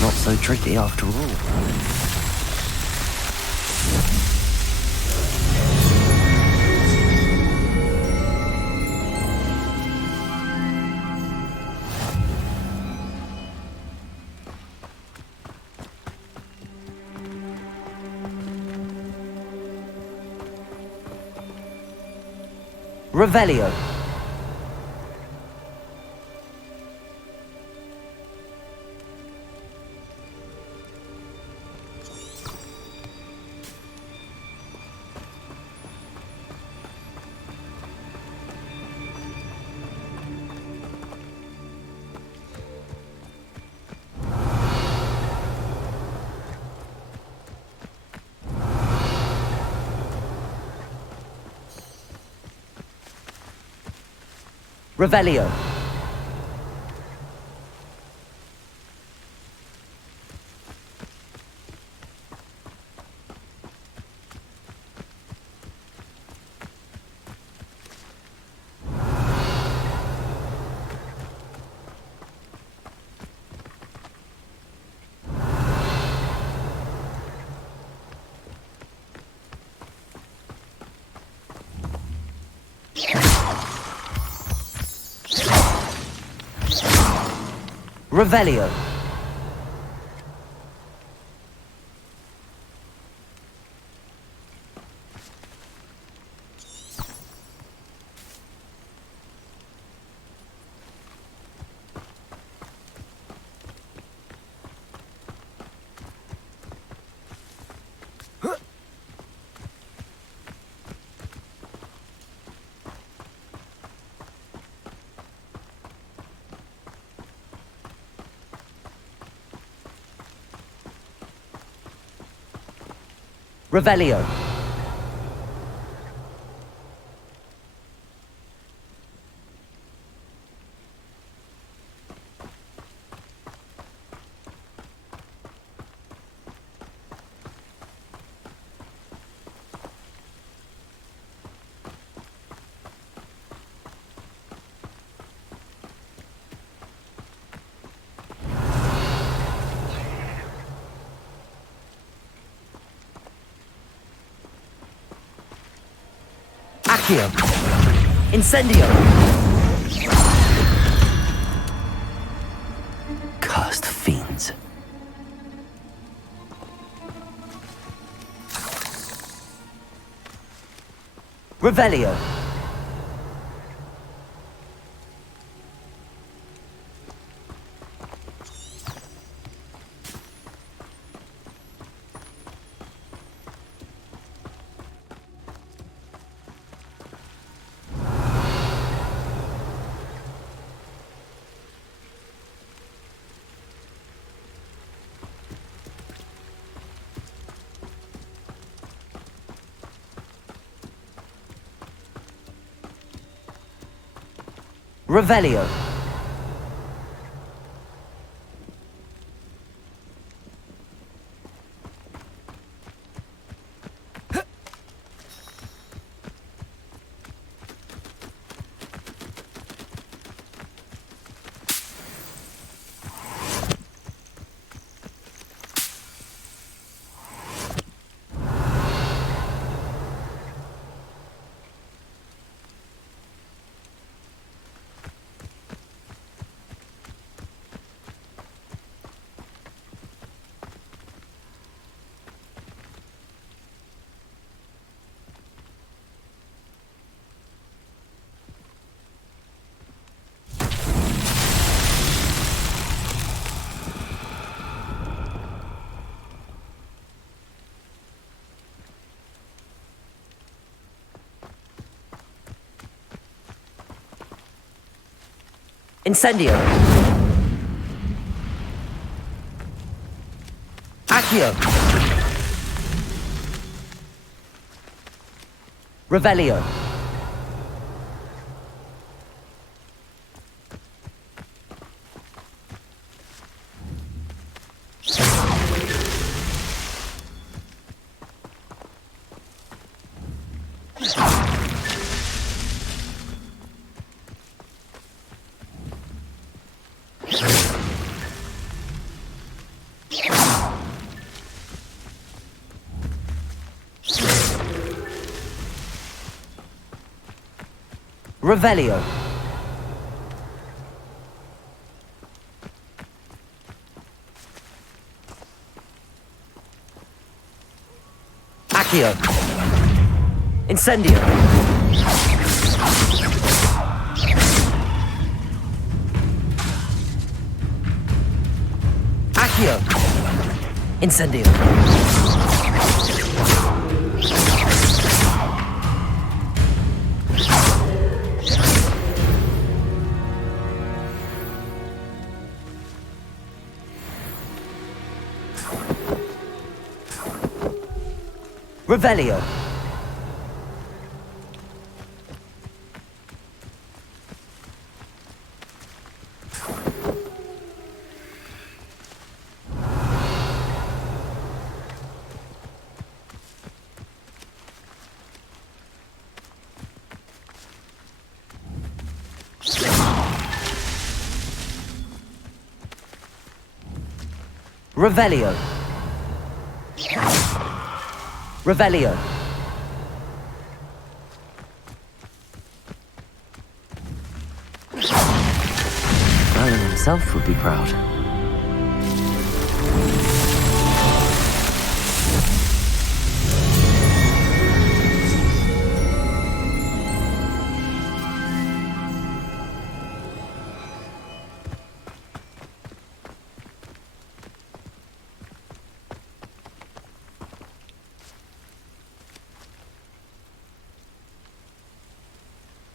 Not so tricky after all. Revelio. Revelio. Revelio. Revelio. Accio. Incendio. Cursed fiends. Revelio. Revelio. Incendio. Accio. Revelio. Revelio. Accio. Incendio. Accio. Incendio. Revelio. Revelio. Revelio. Merlin himself would be proud.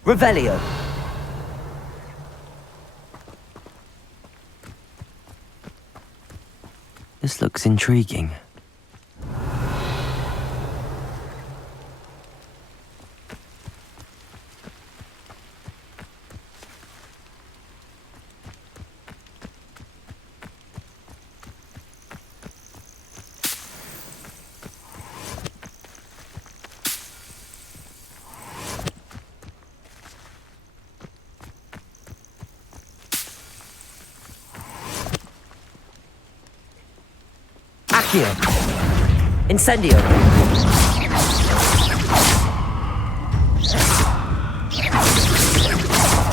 Revelio. This looks intriguing. Accio. Incendio.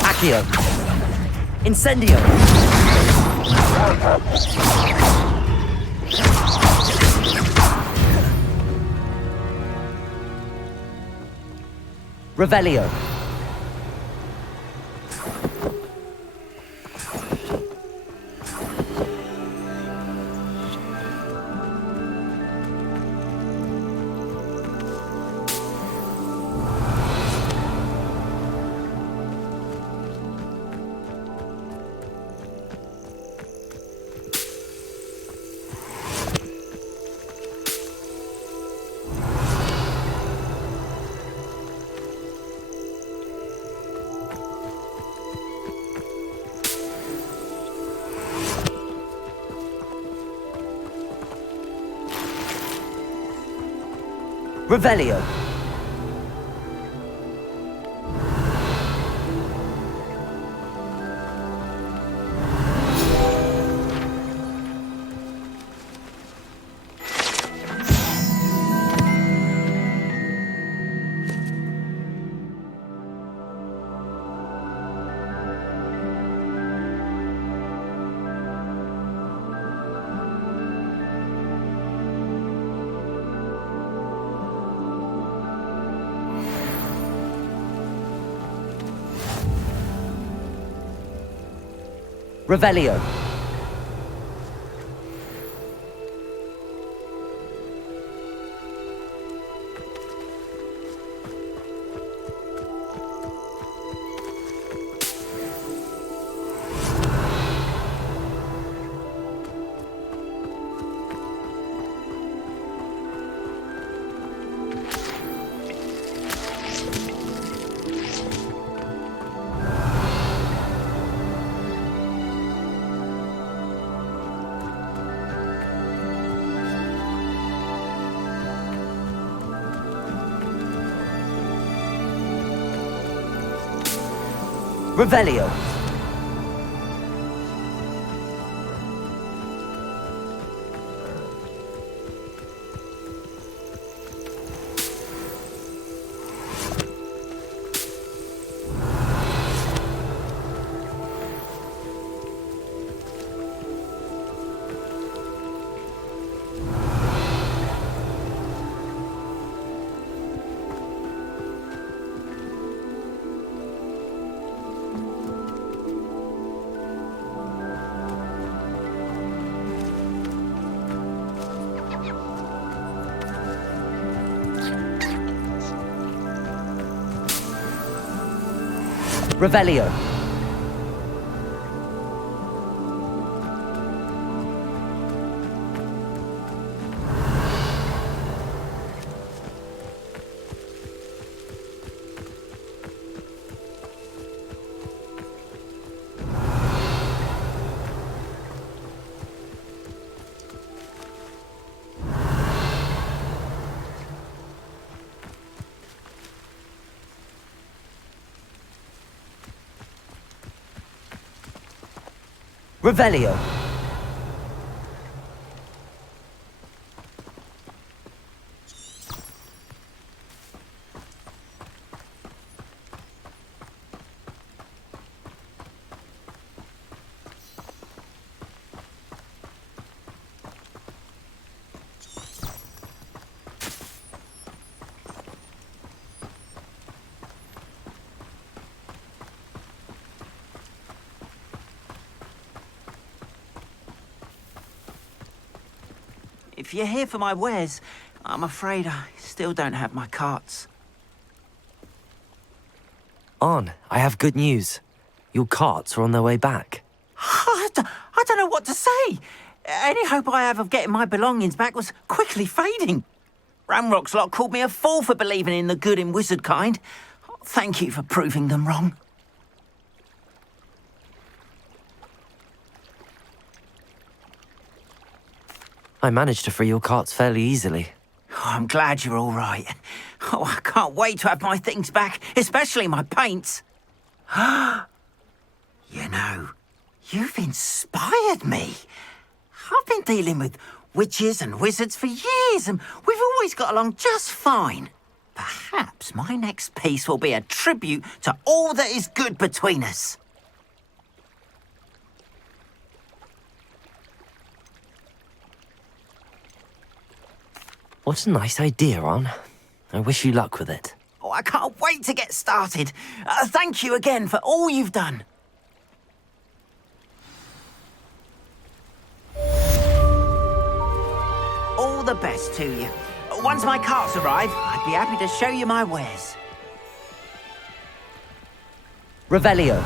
Accio. Incendio. Revelio. Revelio. Revelio. Revelio. Revelio. Revelio. If you're here for my wares, I'm afraid I still don't have my carts. On, I have good news. Your carts are on their way back. I don't know what to say. Any hope I have of getting my belongings back was quickly fading. Ranrok's lot called me a fool for believing in the good in wizard kind. Thank you for proving them wrong. I managed to free your carts fairly easily. Oh, I'm glad you're all right. Oh, I can't wait to have my things back, especially my paints. You know, you've inspired me. I've been dealing with witches and wizards for years, and we've always got along just fine. Perhaps my next piece will be a tribute to all that is good between us. What a nice idea, On. I wish you luck with it. Oh, I can't wait to get started. Thank you again for all you've done. All the best to you. Once my carts arrive, I'd be happy to show you my wares. Revelio.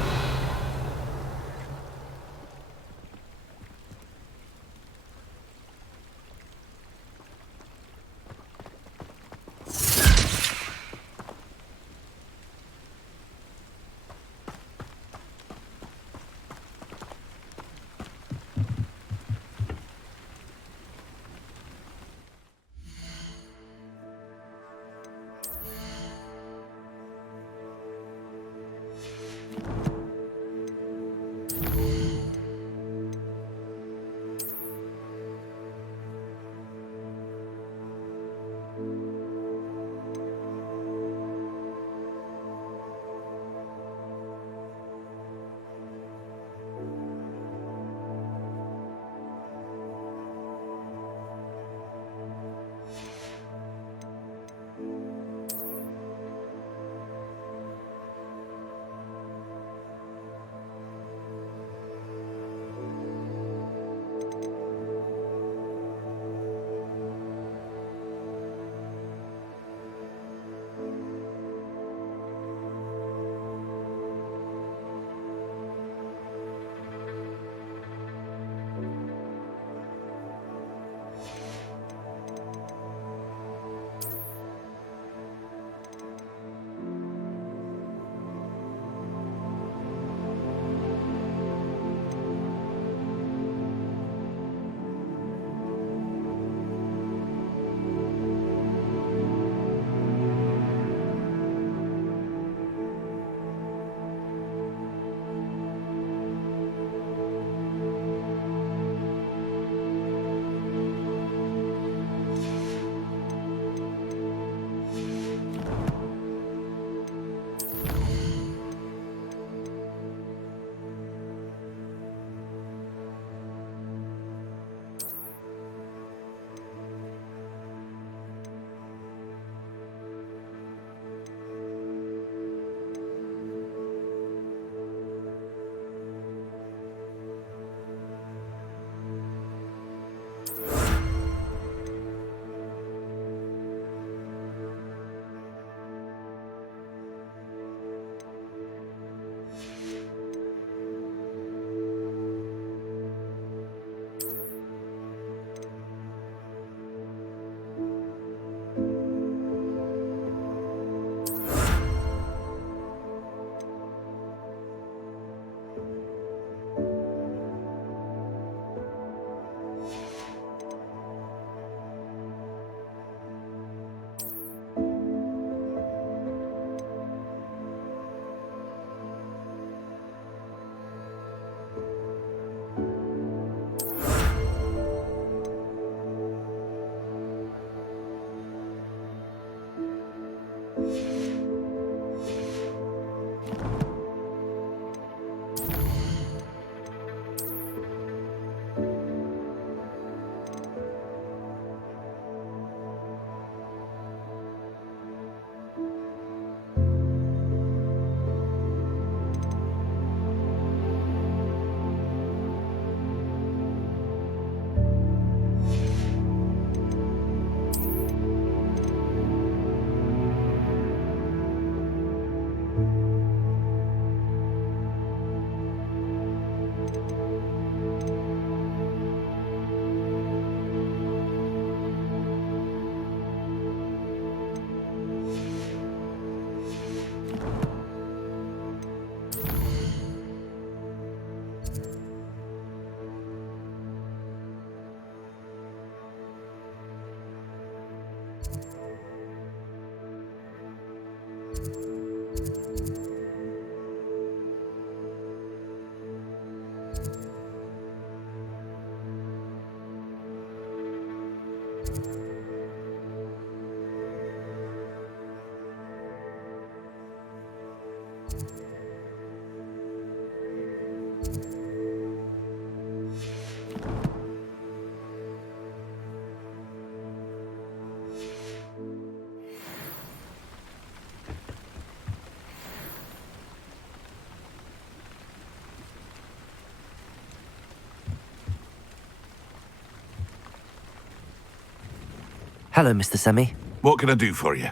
Hello, Mr. Semi. What can I do for you?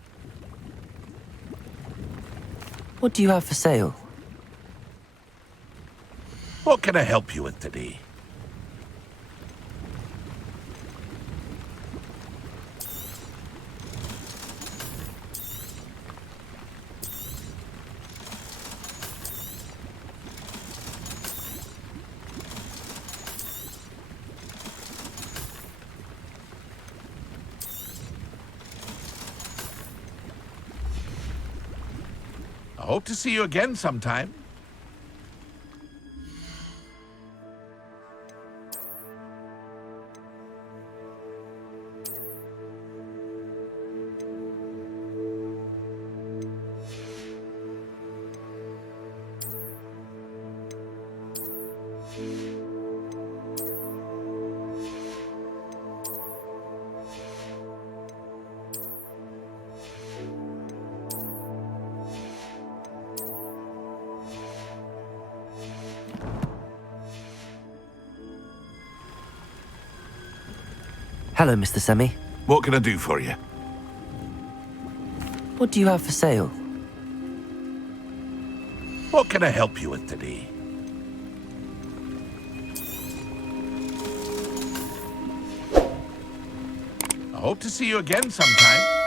What do you have for sale? What can I help you with today? I hope to see you again sometime. Hello, Mr. Semi. What can I do for you? What do you have for sale? What can I help you with today? I hope to see you again sometime.